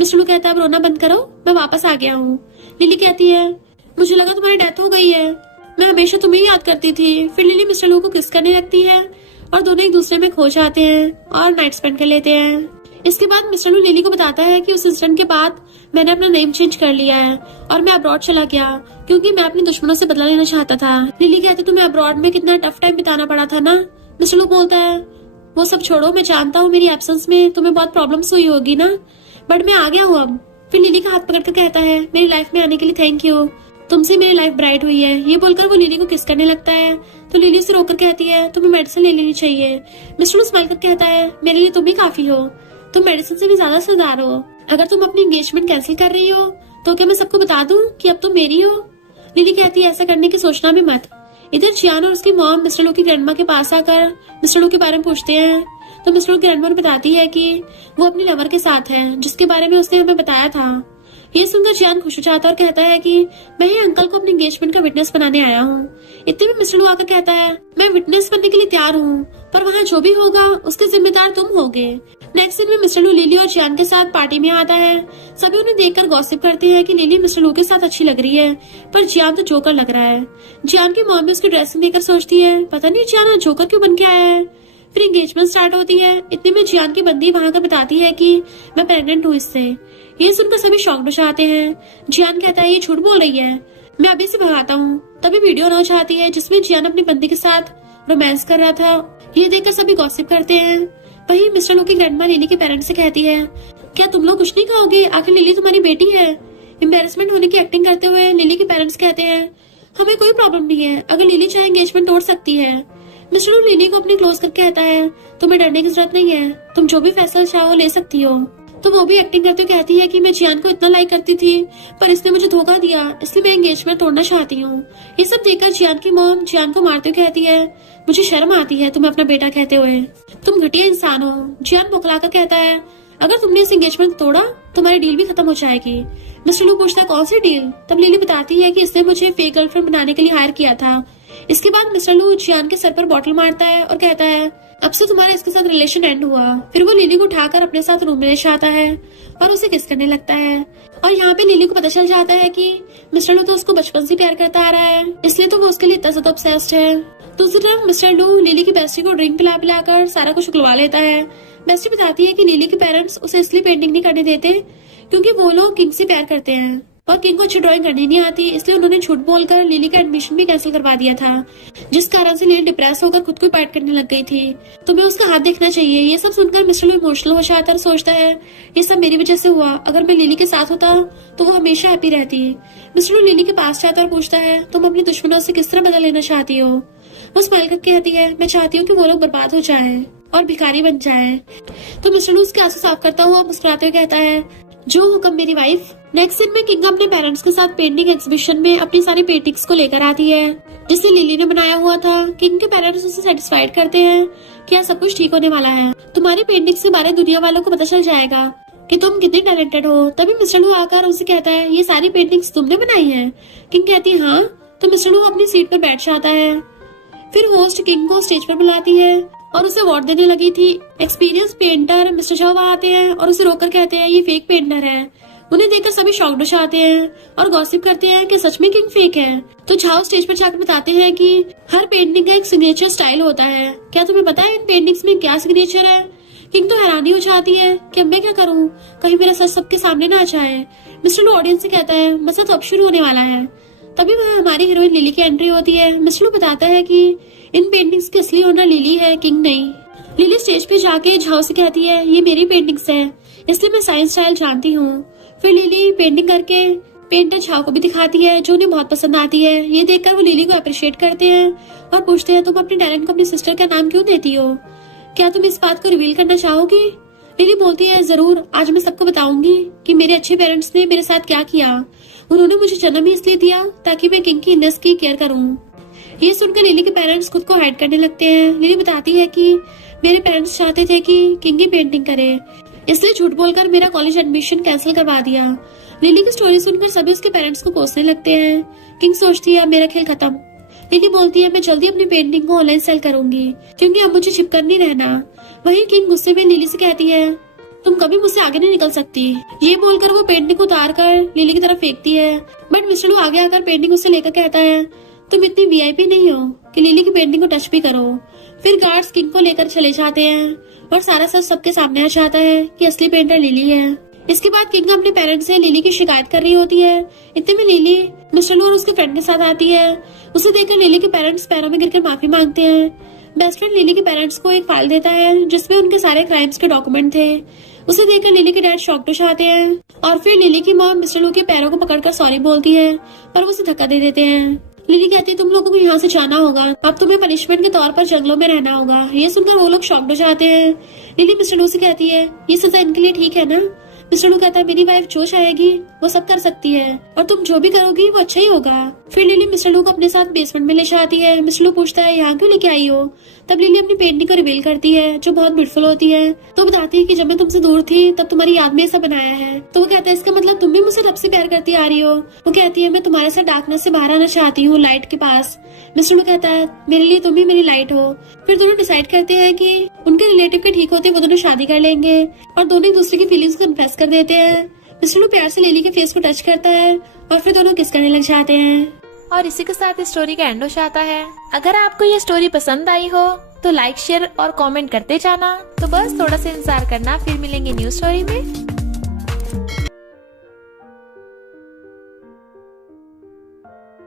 मिस्टर लू कहता है अब रोना बंद करो, मैं वापस आ गया हूँ। लिली कहती है मुझे लगा तुम्हारी डेथ हो गई है, मैं हमेशा तुम्हें याद करती थी। फिर लिली मिस्टर लू को किस करने लगती है और दोनों एक दूसरे में खो जाते हैं और नाइट स्पेंड कर लेते हैं। इसके बाद मिस्टर लू लिली को बताता है कि उस इंसिडेंट के बाद मैंने अपना नेम चेंज कर लिया है और मैं अब्रॉड चला गया क्योंकि मैं अपने दुश्मनों से बदला लेना चाहता था। लिली कहती तुम्हें अब्रॉड में कितना टफ टाइम बिताना पड़ा था ना। मिस्टर लू बोलता है वो सब छोड़ो, मैं जानता हूँ मेरी एब्सेंस में तुम्हें बहुत प्रॉब्लम्स हुई होगी ना, बट मैं आ गया हूँ अब। फिर लिली का हाथ पकड़कर कहता है मेरी लाइफ में आने के लिए थैंक यू, तुमसे मेरी लाइफ ब्राइट हुई है। ये बोलकर वो लिली को किस करने लगता है तो लिली उसे रोककर कहती है तुम्हें मेडिसिन ले लेनी चाहिए। मिस्टर लू स्माइल कर कहता है मेरे लिए तुम ही काफी हो, तुम मेडिसिन से भी ज्यादा समझदार हो। अगर तुम अपनी एंगेजमेंट कैंसिल कर रही हो तो क्या मैं सबको बता दूं कि अब तुम मेरी हो। लिली कहती है ऐसा करने की सोचना भी मत। इधर जियान और उसकी मॉम मिस्टर लू की ग्रैंडमा के पास आकर मिस्टर लू के बारे में पूछते हैं तो मिस्टर लू की ग्रैंडमा बताती है कि वो अपनी लवर के साथ है जिसके बारे में उसने हमें बताया था। ये सुनकर जियान खुश हो जाता है और कहता है कि मैं ही अंकल को अपनी एंगेजमेंट का विटनेस बनाने आया हूँ। इतने में मिस्टर लू आकर कहता है मैं विटनेस बनने के लिए तैयार हूँ, पर वहाँ जो भी होगा उसके जिम्मेदार तुम होगे। नेक्स्ट दिन में मिस्टर लू लिली और जियान के साथ पार्टी में आता है। सभी उन्हें देखकर गॉसिप करते हैं कि लिली मिस्टर लू के साथ अच्छी लग रही है, पर जियान तो जोकर लग रहा है। जियान की मॉम भी उसकी ड्रेसिंग देखकर सोचती है पता नहीं जियान जोकर क्यों बन के आया है। फिर एंगेजमेंट स्टार्ट होती है। इतने में जियान की बंदी वहाँ का बताती है कि मैं प्रेग्नेंट हूँ इससे। ये सुनकर सभी शॉक्ड हो जाते हैं। जियान कहता है ये झूठ बोल रही है, मैं अभी से भगाता हूँ। तभी वीडियो ऑन हो जाती है जिसमें जियान अपनी बंदी के साथ रोमांस कर रहा था। ये देखकर सभी गॉसिप करते हैं। वही मिस्टर लू की ग्रैंडमा लिली के पेरेंट्स से कहती है क्या तुम लोग कुछ नहीं खाओगे, आखिर लिली तुम्हारी बेटी है। एम्बेरसमेंट होने की एक्टिंग करते हुए लिली के पेरेंट्स कहते हैं हमें कोई प्रॉब्लम नहीं है, अगर लिली चाहे एंगेजमेंट तोड़ सकती है। मिस्टर लू लिली को अपनी क्लोज करके कहता है तुम्हें डरने की जरूरत नहीं है, तुम जो भी फैसला चाहो ले सकती हो। तो वो भी एक्टिंग करते हुए कहती है कि मैं जियान को इतना लाइक करती थी पर इसने मुझे धोखा दिया, इसलिए मैं एंगेजमेंट तोड़ना चाहती हूँ। ये सब देखकर जियान की मॉम जियान को मारते हुए कहती है, मुझे शर्म आती है तुम्हें अपना बेटा कहते हुए, तुम घटिया इंसान हो। जियान बौखलाकर कहता है, अगर तुमने इस एंगेजमेंट तोड़ा तो हमारी डील भी खत्म हो जाएगी। मिस्टर लू पूछता है, कौन सी डील? तब लिली बताती है कि इसने मुझे फेक गर्लफ्रेंड बनाने के लिए हायर किया था। इसके बाद मिस्टर लू जियान के सर पर बॉटल मारता है और कहता है, अब से तुम्हारा इसके साथ रिलेशन एंड हुआ। फिर वो लिली को उठाकर अपने साथ रूम में ले जाता है और उसे किस करने लगता है। और यहाँ पे लिली को पता चल जाता है कि मिस्टर लू तो उसको बचपन से प्यार करता आ रहा है, इसलिए तो वो उसके लिए इतना ज्यादा ऑब्सेस्ड है। दूसरी तरफ मिस्टर लू लिली की बेस्टी को ड्रिंक पिलाकर सारा कुछ उगलवा लेता है। बेस्टी बताती है कि लिली के पेरेंट्स उसे इसलिए पेंटिंग नहीं करने देते क्योंकि वो लोग किंग से प्यार करते हैं और किंग को अच्छी ड्राइंग करनी नहीं आती, इसलिए उन्होंने झूठ बोलकर लिली का एडमिशन भी कैंसिल करवा दिया था, जिस कारण से लिली डिप्रेस होकर खुद को पैट करने लग गई थी। तुम्हें उसका हाथ देखना चाहिए। ये सब सुनकर मिस्टर लू इमोशनल हो जाता है और सोचता है, ये सब मेरी वजह से हुआ, अगर मैं लिली के साथ होता तो वो हमेशा हैप्पी रहती। मिस्टर लू लिली के पास जाता है और पूछता है, तुम अपनी दुश्मनों से किस तरह बदला लेना चाहती हो? वो स्माइल करके कहती है, मैं चाहती हूँ कि वो लोग बर्बाद हो जाए और भिखारी बन जाए। तो मिस्टर लू उसके आंसू साफ करता हुआ मुस्कुराते हुए कहता है, जो हुक्म मेरी वाइफ। नेक्स्ट सीन में किंग अपने पेरेंट्स के साथ पेंटिंग एग्जीबिशन में अपनी सारी पेंटिंग्स को लेकर आती है जिसे लिली ने बनाया हुआ था। किंग के पेरेंट्स उसे सेटिस्फाइड करते हैं कि सब कुछ ठीक होने वाला है, तुम्हारी पेंटिंग्स के बारे दुनिया वालों को पता चल जाएगा कि तुम कितने टैलेंटेड हो। तभी मिस्टर लू आकर उसे कहता है, ये सारी पेंटिंग्स तुमने बनाई है? किंग कहती है, हाँ। तो मिस्टर लू अपनी सीट पर बैठ जाता है। फिर होस्ट किंग को स्टेज पर बुलाती है और उसे अवार्ड देने लगी थी। एक्सपीरियंस पेंटर मिस्टर झाओ आते हैं और उसे रोककर कहते हैं, ये फेक पेंटर है। उन्हें देखकर सभी शॉक्ड हो जाते हैं और गॉसिप करते हैं कि सच में किंग फेक है। तो झाओ स्टेज पर जाकर बताते हैं कि हर पेंटिंग का एक सिग्नेचर स्टाइल होता है। क्या तुम्हें पता है इन पेंटिंग्स में क्या सिग्नेचर है? किंग तो हैरानी हो जाती है कि अब मैं क्या करूं, कहीं मेरा सच सबके सामने ना आ जाए। मिस्टर लू ऑडियंस से कहता है, मसला तो अब शुरू होने वाला है। तभी वहाँ हमारी हीरोइन लिली की एंट्री होती है। मिस्टर लू बताता है कि इन पेंटिंग्स की असली ओनर लिली है, किंग नहीं। लिली स्टेज पे जाके झाओ से कहती है, ये मेरी पेंटिंग्स है, इसलिए मैं साइंस स्टाइल जानती हूँ। फिर लिली पेंटिंग करके पेंटर झाओ को भी दिखाती है जो उन्हें बहुत पसंद आती है। ये देखकर वो लिली को अप्रिशिएट करते हैं और पूछते हैं, तुम अपने टैलेंट को अपनी सिस्टर का नाम क्यों देती हो? क्या तुम इस बात को रिवील करना चाहोगी? लिली बोलती है, जरूर, आज मैं सबको बताऊंगी कि मेरे अच्छे पेरेंट्स ने मेरे साथ क्या किया। उन्होंने मुझे जन्म ही इसलिए दिया ताकि मैं किंग की इनस की केयर करूँ। ये सुनकर लिली के पेरेंट्स खुद को हाइड करने लगते हैं। लिली बताती है कि मेरे पेरेंट्स चाहते थे कि किंग की पेंटिंग करे, इसलिए झूठ बोलकर मेरा कॉलेज एडमिशन कैंसिल करवा दिया। लिली की स्टोरी सुनकर सभी उसके पेरेंट्स को कोसने लगते हैं। किंग सोचती है, अब मेरा खेल खत्म। लिली बोलती है, मैं जल्दी अपनी पेंटिंग को ऑनलाइन सेल करूंगी क्योंकि अब मुझे छिपकर नहीं रहना। वहीं किंग गुस्से में लिली से कहती है, तुम कभी मुझसे आगे नहीं निकल सकती। ये बोलकर वो पेंटिंग को उतार कर लिली की तरफ फेंकती है, बट मिस्टर लू आगे आकर पेंटिंग उससे लेकर कहता है, तुम इतनी वीआईपी नहीं हो कि लिली की पेंटिंग को टच भी करो। फिर गार्ड्स किंग को लेकर चले जाते हैं और सारा सच सबके सामने आ जाता है कि असली पेंटर लिली है। इसके बाद किंग अपने पेरेंट्स से लिली की शिकायत कर रही होती है। इतने में लिली मिस्टर लू और उसके फ्रेंड के साथ आती है। उसे देखकर लिली के पेरेंट्स पैरों में गिरकर माफी मांगते हैं। बेस्ट फ्रेंड लिली के पेरेंट्स को एक फाइल देता है जिसमें उनके सारे क्राइम्स के डॉक्यूमेंट थे। उसे देखकर लिली के डैड शॉक्ड हो जाते हैं और फिर लिली की मॉम मिस्टर लू के पैरों को पकड़कर सॉरी बोलती है पर वो उसे धक्का दे देते हैं। लिली कहती है, तुम लोगों को यहाँ से जाना होगा, अब तुम्हें पनिशमेंट के तौर पर जंगलों में रहना होगा। ये सुनकर वो लोग शॉक्ड हो जाते हैं। लिली मिस्टर लू से कहती है, ये सजा इनके लिए ठीक है ना? मिस्टर लू कहता है, मेरी वाइफ जो चाहेगी वो सब कर सकती है और तुम जो भी करोगी वो अच्छा ही होगा। फिर लिली मिस्टर लू को अपने साथ बेसमेंट में ले जाती है। मिस्टर लू पूछता है, यहाँ क्यों लेके आई हो? तब लिली अपनी पेंटिंग को रिवील करती है जो बहुत ब्यूटीफुल होती है। तो बताती है कि जब मैं तुमसे दूर थी तब तुम्हारी याद में ऐसा बनाया है। तो वो कहता है, इसका मतलब तुम भी मुझसे तब से प्यार करती आ रही हो? वो कहती है, मैं तुम्हारे साथ डार्कनेस से बाहर आना चाहती हूँ, लाइट के पास। मिस्टर लू कहता है, मेरे लिए तुम ही मेरी लाइट हो। फिर दोनों डिसाइड करते हैं कि उनके रिलेटिव के ठीक होते वो दोनों शादी कर लेंगे और दोनों एक दूसरे की फीलिंग्स को कन्फेस कर देते हैं। मिस्टर लू प्यार से लिली के फेस को टच करता है और फिर दोनों किस करने लग जाते हैं। और इसी के साथ इस स्टोरी का एंड हो जाता है। अगर आपको ये स्टोरी पसंद आई हो तो लाइक, शेयर और कमेंट करते जाना। तो बस थोड़ा सा इंतजार करना, फिर मिलेंगे न्यू स्टोरी में।